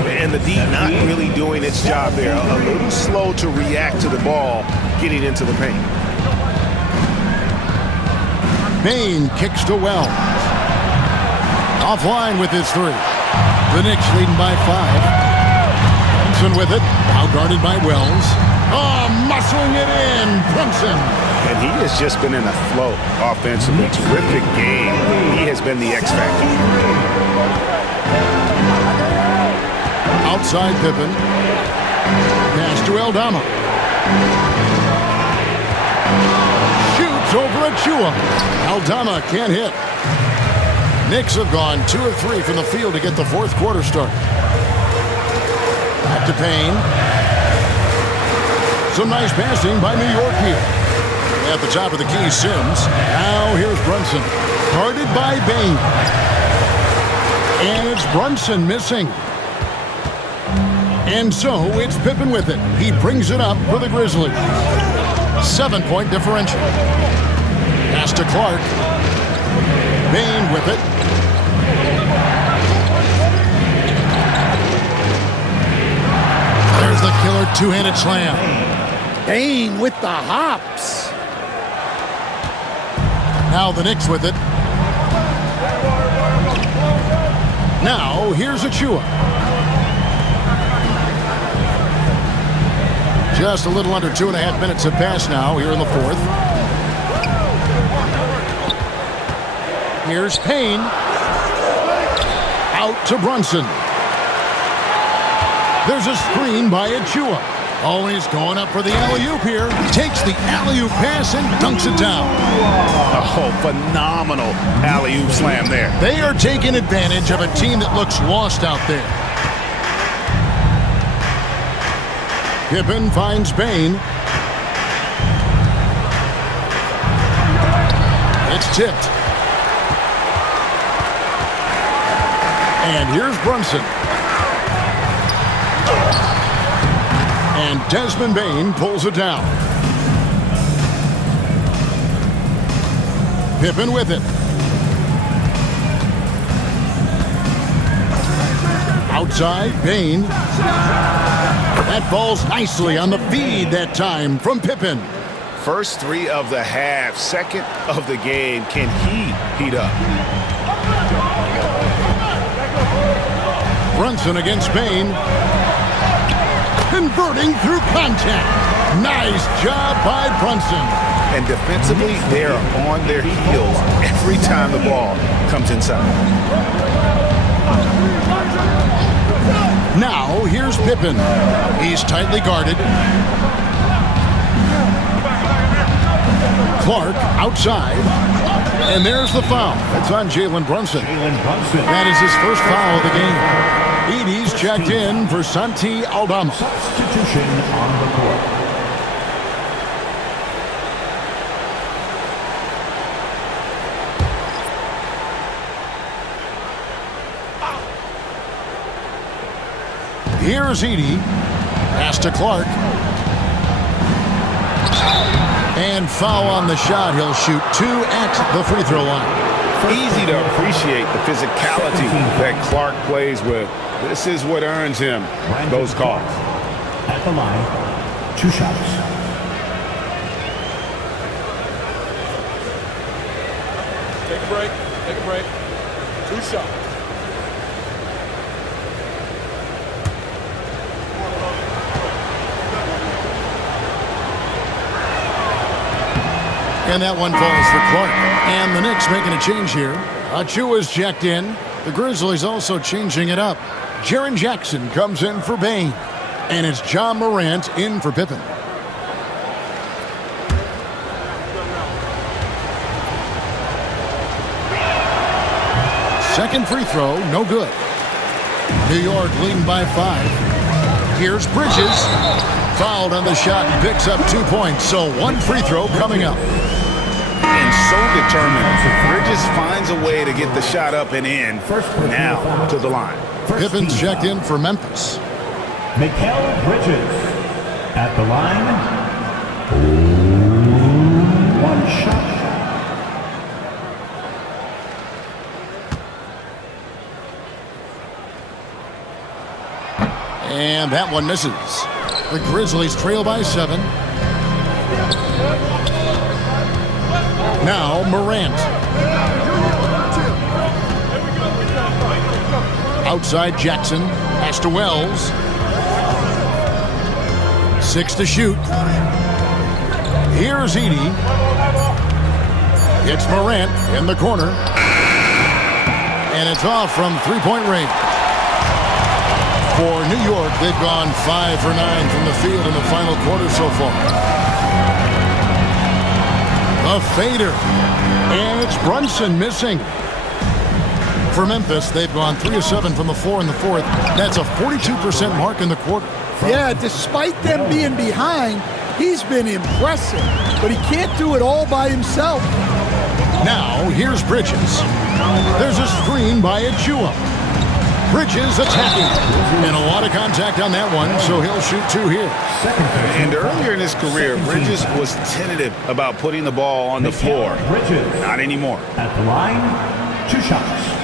And the D not really doing its job there. A little slow to react to the ball getting into the paint. Payne kicks to Wells. Offline with his 3. The Knicks leading by 5. Brunson with it. Now guarded by Wells. Oh, muscling it in. Brunson. And he has just been in a flow offensively. Terrific game. He has been the X factor. Outside Pippen. Pass to Aldama. Shoots over Achiuwa. Aldama can't hit. Knicks have gone 2 of 3 from the field to get the fourth quarter started. Back to Payne. Some nice passing by New York here. At the top of the key, Sims. Now here's Brunson. Guarded by Payne. And it's Brunson missing. And so it's Pippen with it. He brings it up for the Grizzlies. 7-point differential. Pass to Clark. Payne with it. There's the killer two-handed slam. Payne with the hops. Now the Knicks with it. Now here's Achiuwa. Just a little under 2.5 minutes have passed now here in the fourth. Here's Payne. Out to Brunson. There's a screen by Achiuwa. Oh, he's going up for the alley-oop here. Takes the alley-oop pass and dunks it down. Oh, phenomenal alley-oop slam there. They are taking advantage of a team that looks lost out there. Pippen finds Payne. It's tipped. And here's Brunson. And Desmond Bane pulls it down. Pippen with it. Outside, Bane. That falls nicely on the feed that time from Pippen. First 3 of the half, second of the game. Can he heat up? Brunson against Bane. Converting through contact. Nice job by Brunson. And defensively, they are on their heels every time the ball comes inside. Now, here's Pippen. He's tightly guarded. Clark outside. And there's the foul. That's on Jalen Brunson. That is his first foul of the game. Edey's checked in for Santi Aldama. Substitution on the court. Here's Edey. Pass to Clark. And foul on the shot. He'll shoot 2 at the free throw line. Easy to appreciate the physicality that Clark plays with. This is what earns him those calls. At the line, 2 shots. Take a break. Take a break. 2 shots. And that one falls for Clark. And the Knicks making a change here. Achua's checked in. The Grizzlies also changing it up. Jaren Jackson comes in for Bane. And it's John Morant in for Pippen. Second free throw, no good. New York leading by 5. Here's Bridges. Fouled on the shot and picks up 2 points. So 1 free throw coming up. And so determined. Bridges finds a way to get the shot up and in. Now to the line. Pippen's checked in for Memphis. Mikal Bridges at the line. 1 shot. And that one misses. The Grizzlies trail by 7. Now Morant. Outside Jackson. Pass to Wells. 6 to shoot. Here's Edey. It's Morant in the corner. And it's off from 3-point range. For New York, they've gone 5 for 9 from the field in the final quarter so far. A fader. And it's Brunson missing. For Memphis, they've gone 3 of 7 from the floor in the fourth. That's a 42% mark in the quarter. Yeah, despite them being behind, he's been impressive. But he can't do it all by himself. Now, here's Bridges. There's a screen by Achua. Bridges attacking. And a lot of contact on that one, so he'll shoot 2 here. And earlier in his career, Bridges was tentative about putting the ball on the floor. Not anymore. At the line, 2 shots.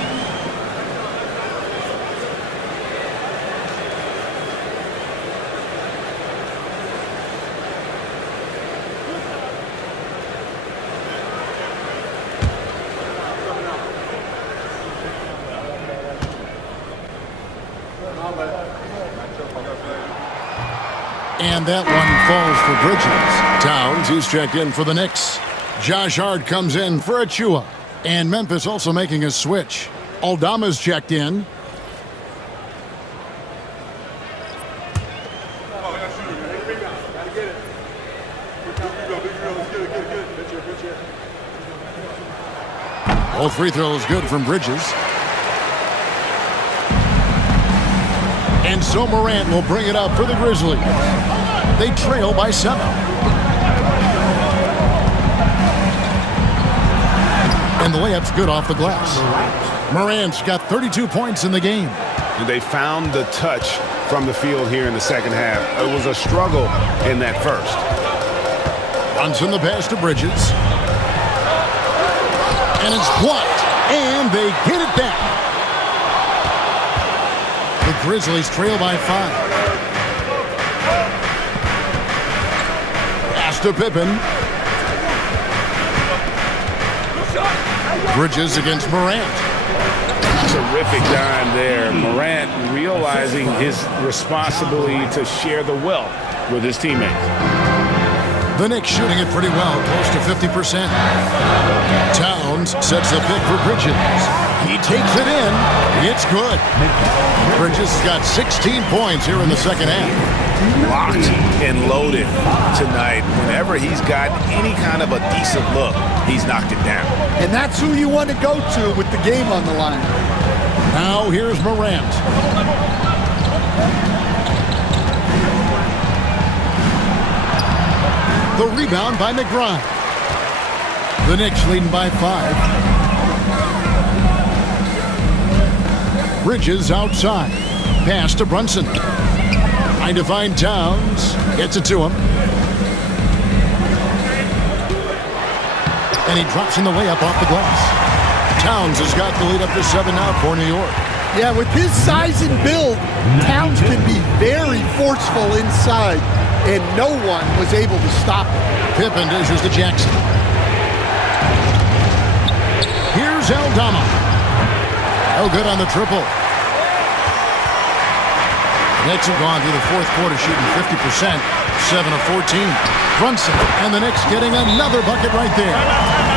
And that one falls for Bridges. Towns, he's checked in for the Knicks. Josh Hart comes in for Achua. And Memphis also making a switch. Aldama's checked in. Both free throws good from Bridges. And so Morant will bring it up for the Grizzlies. They trail by 7. And the layup's good off the glass. Morant's got 32 points in the game. They found the touch from the field here in the second half. It was a struggle in that first. Brunson the pass to Bridges. And it's blocked. And they get it back. The Grizzlies trail by 5. Pass to Pippen. Bridges against Morant. Terrific dime there. Morant realizing his responsibility to share the wealth with his teammates. The Knicks shooting it pretty well, close to 50%. Towns sets the pick for Bridges. He takes it in. It's good. Bridges has got 16 points here in the second half. Locked and loaded tonight. Whenever he's got any kind of a decent look, he's knocked it down. And that's who you want to go to with the game on the line. Now here's Morant. The rebound by McBride. The Knicks leading by 5. Bridges outside. Pass to Brunson. Trying to find Towns. Gets it to him. And he drops in the layup off the glass. Towns has got the lead up to 7 now for New York. Yeah, with his size and build, Towns can be very forceful inside, and no one was able to stop him. Pippen dishes to Jackson. Here's Aldama. No good on the triple. Knicks have gone through the fourth quarter shooting 50%, 7 of 14. Brunson and the Knicks getting another bucket right there.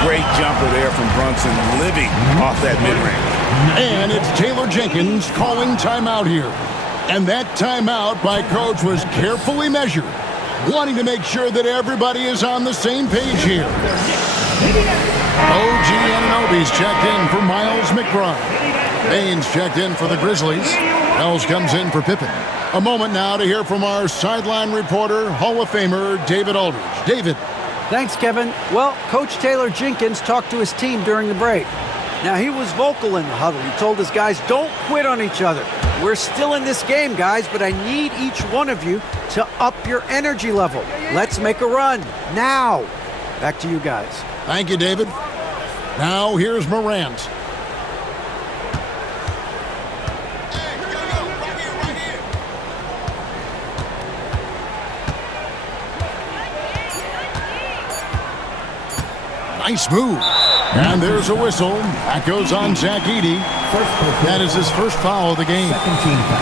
Great jumper there from Brunson, living off that mid-range. And it's Taylor Jenkins calling timeout here. And that timeout by Coach was carefully measured, wanting to make sure that everybody is on the same page here. OG Anunoby's checked in for Miles McBride. Baines checked in for the Grizzlies. Wells comes in for Pippen. A moment now to hear from our sideline reporter, Hall of Famer David Aldridge. David. Thanks, Kevin. Well, Coach Taylor Jenkins talked to his team during the break. Now, he was vocal in the huddle. He told his guys, don't quit on each other. We're still in this game, guys, but I need each one of you to up your energy level. Let's make a run now. Back to you guys. Thank you, David. Now, here's Morant. Nice move. And there's a whistle. That goes on Zach Edey. That is his first foul of the game.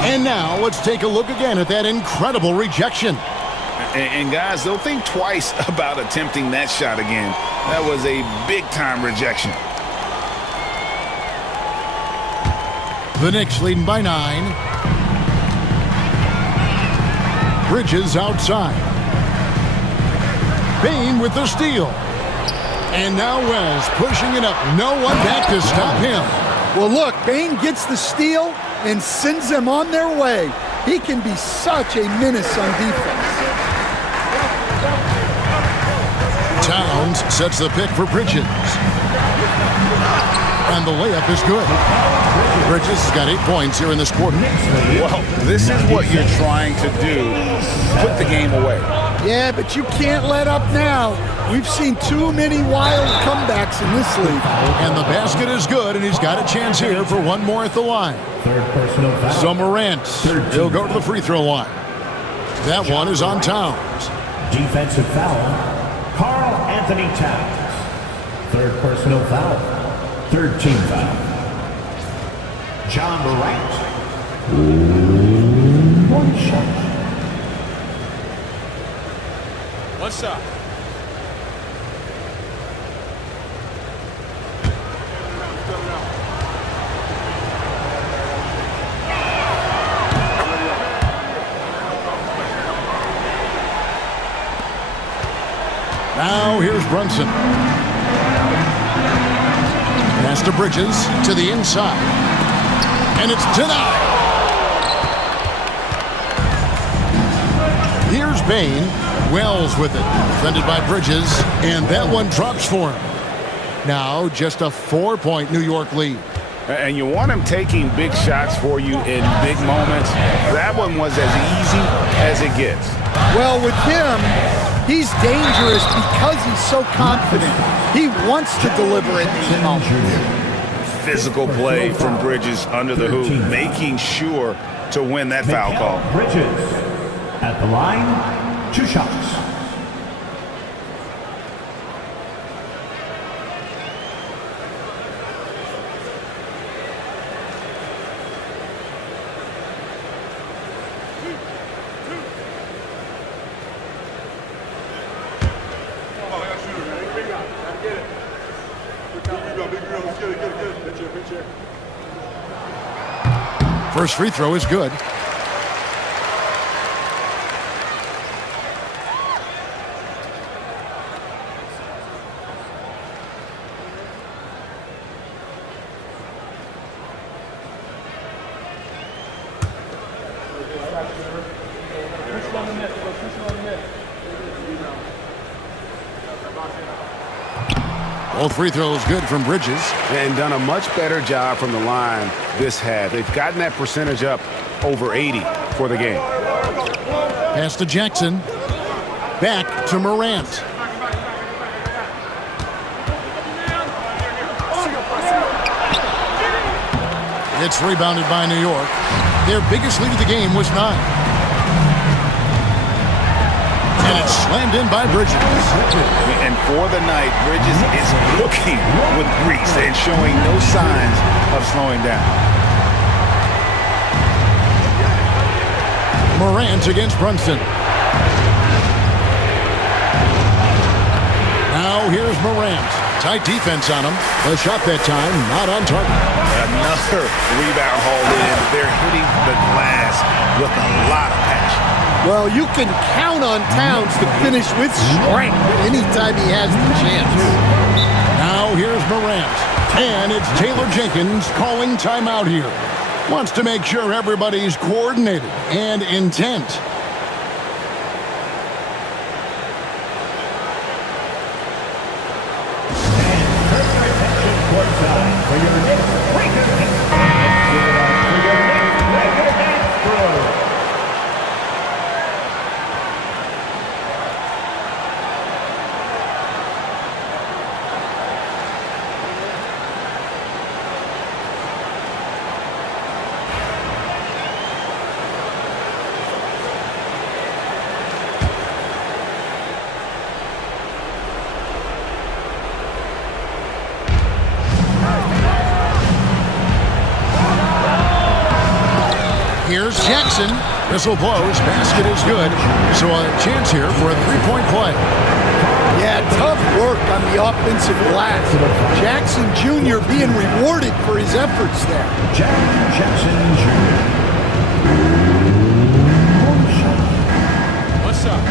And now let's take a look again at that incredible rejection. And guys, they'll think twice about attempting that shot again. That was a big-time rejection. The Knicks leading by 9. Bridges outside. Bane with the steal. And now Wells pushing it up. No one back to stop him. Well, look, Bane gets the steal and sends them on their way. He can be such a menace on defense. Towns sets the pick for Bridges. And the layup is good. Bridges has got 8 points here in this quarter. Well, this is what you're trying to do. Put the game away. Yeah, but you can't let up now. We've seen too many wild comebacks in this league. And the basket is good, and he's got a chance here for one more at the line. So Morant, he'll go to the free throw line. That one is on Towns. Defensive foul, Karl Anthony Towns. Third personal foul, third team foul. John Morant. One shot. What's up? Now here's Brunson. Pass to Bridges to the inside. And it's denied. Here's Bane. Wells with it. Defended by Bridges. And that one drops for him. Now just a 4-point New York lead. And you want him taking big shots for you in big moments. That one was as easy as it gets. Well, with him, he's dangerous because he's so confident. He wants to deliver in these moments. Physical play from Bridges under the hoop, making sure to win that foul call. Bridges at the line, 2 shots. First free throw is good. Both free throws good from Bridges. And done a much better job from the line this half. They've gotten that percentage up over 80 for the game. Pass to Jackson. Back to Morant. It's rebounded by New York. Their biggest lead of the game was 9. And it's slammed in by Bridges. And for the night, Bridges is looking with grease and showing no signs of slowing down. Morant against Brunson. Now here's Morant. Tight defense on him. The shot that time, not on target. Another rebound hauled in. They're hitting the glass with a lot of passion. Well, you can count on Towns to finish with strength anytime he has the chance. Now here's Morant. And it's Taylor Jenkins calling timeout here. Wants to make sure everybody's coordinated and intent. For your next breaker. Let's give it up for your next breaker dance crew. Here's Jackson. Whistle blows. Basket is good. So a chance here for a three-point play. Yeah, tough work on the offensive glass. Jackson Jr. being rewarded for his efforts there. Jackson Jr. What's up?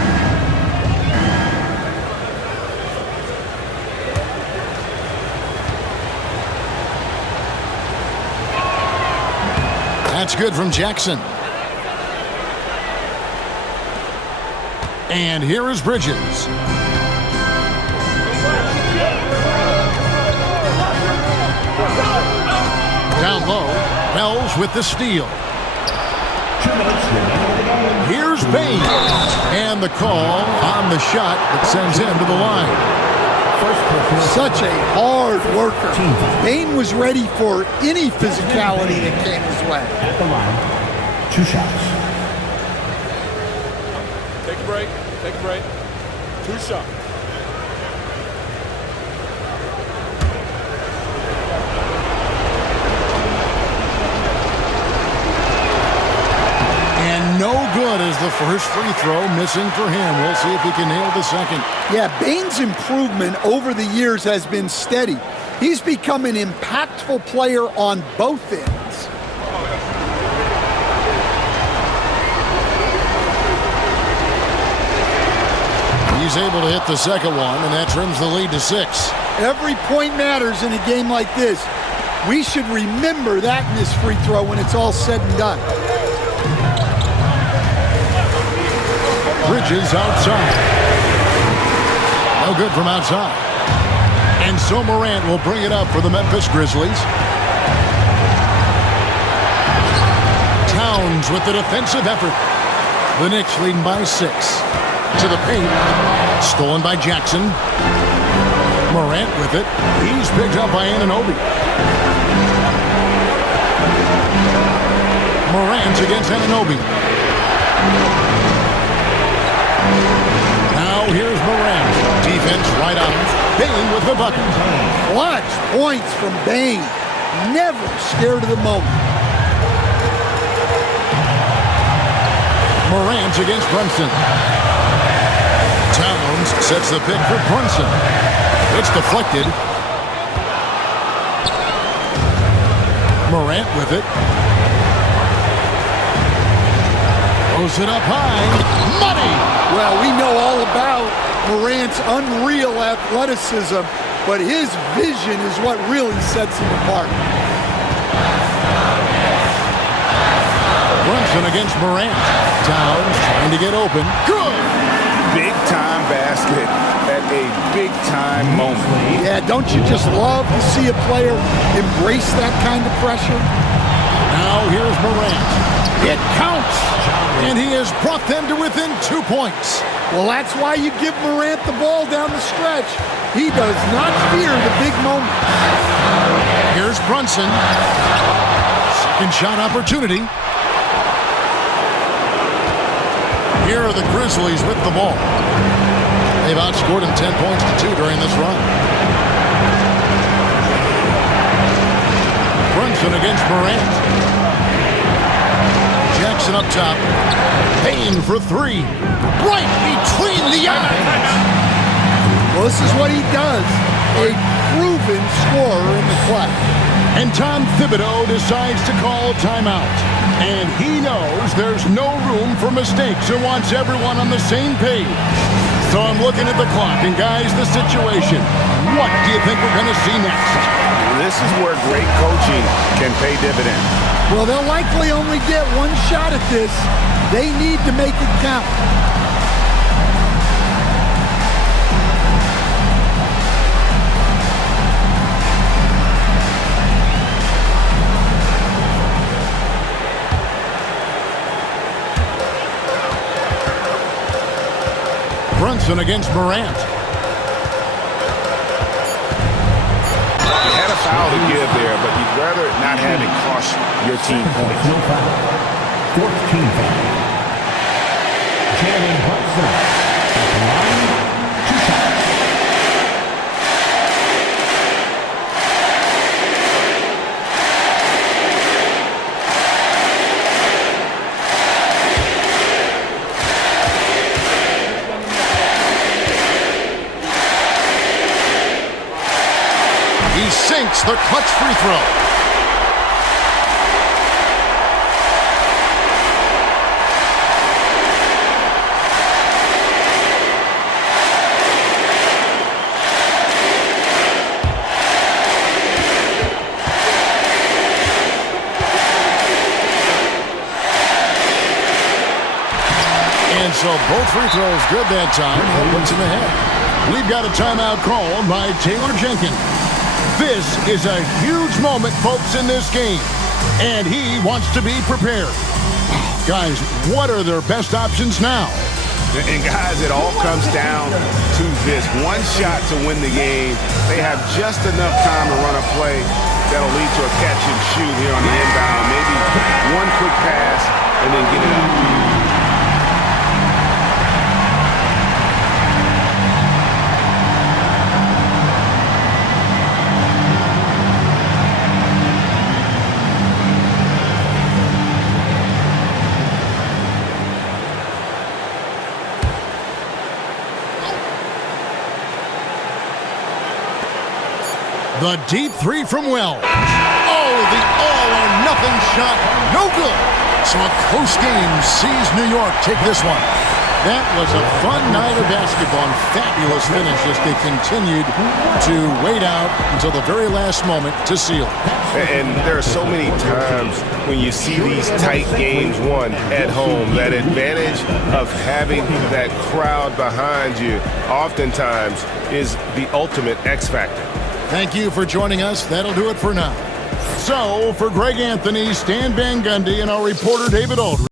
That's good from Jackson. And here is Bridges. Down low, Wells with the steal. Here's Bain. And the call on the shot that sends him to the line. Such a hard worker. Bain was ready for any physicality that came his way. At the line, 2 shots. Take a break. Take a break. 2 shots. And no good as the first free throw missing for him. We'll see if he can nail the second. Yeah, Bain's improvement over the years has been steady. He's become an impactful player on both ends. He's able to hit the second one, and that trims the lead to 6. Every point matters in a game like this. We should remember that in this free throw when it's all said and done. Bridges outside. No good from outside. And so Morant will bring it up for the Memphis Grizzlies. Towns with the defensive effort. The Knicks leading by 6. To the paint. Stolen by Jackson. Morant with it. He's picked up by Anunoby. Morant against Anunoby. Now here's Morant. Defense right on him. Bain with the bucket. Clutch points from Bain. Never scared of the moment. Morant against Brunson. Towns sets the pick for Brunson. It's deflected. Morant with it. Throws it up high. Money! Well, we know all about Morant's unreal athleticism, but his vision is what really sets him apart. Brunson against Morant. Towns trying to get open. Good! Big-time basket at a big-time moment. Yeah, don't you just love to see a player embrace that kind of pressure? Now here's Morant. It counts, and he has brought them to within 2 points. Well, that's why you give Morant the ball down the stretch. He does not fear the big moment. Here's Brunson. Second shot opportunity. Here are the Grizzlies with the ball. They've outscored him 10 points to 2 during this run. Brunson against Morant. Jackson up top. Payne for 3. Right between the eyes. Well, this is what he does. A proven scorer in the clutch. And Tom Thibodeau decides to call timeout. And he knows there's no room for mistakes and wants everyone on the same page. So I'm looking at the clock, and guys, the situation. What do you think we're going to see next? This is where great coaching can pay dividends. Well, they'll likely only get one shot at this. They need to make it count. Brunson against Morant. You had a foul to give there, but you'd rather not have it cost your team points. No foul. 14 foul. Jalen Brunson at the line. 2 shots. He sinks the clutch free throw. And so both free throws good that time. That puts him ahead. We've got a timeout called by Taylor Jenkins. This is a huge moment, folks, in this game, and he wants to be prepared. Guys, what are their best options now? And guys, it all comes down to this. One shot to win the game. They have just enough time to run a play that'll lead to a catch and shoot here on the inbound. Maybe one quick pass and then get it out. The deep 3 from Wells. Oh, the all-or-nothing shot. No good. So a close game sees New York take this one. That was a fun night of basketball and fabulous finish as they continued to wait out until the very last moment to seal. And there are so many times when you see these tight games won at home, that advantage of having that crowd behind you oftentimes is the ultimate X factor. Thank you for joining us. That'll do it for now. So, for Greg Anthony, Stan Van Gundy, and our reporter David Aldridge.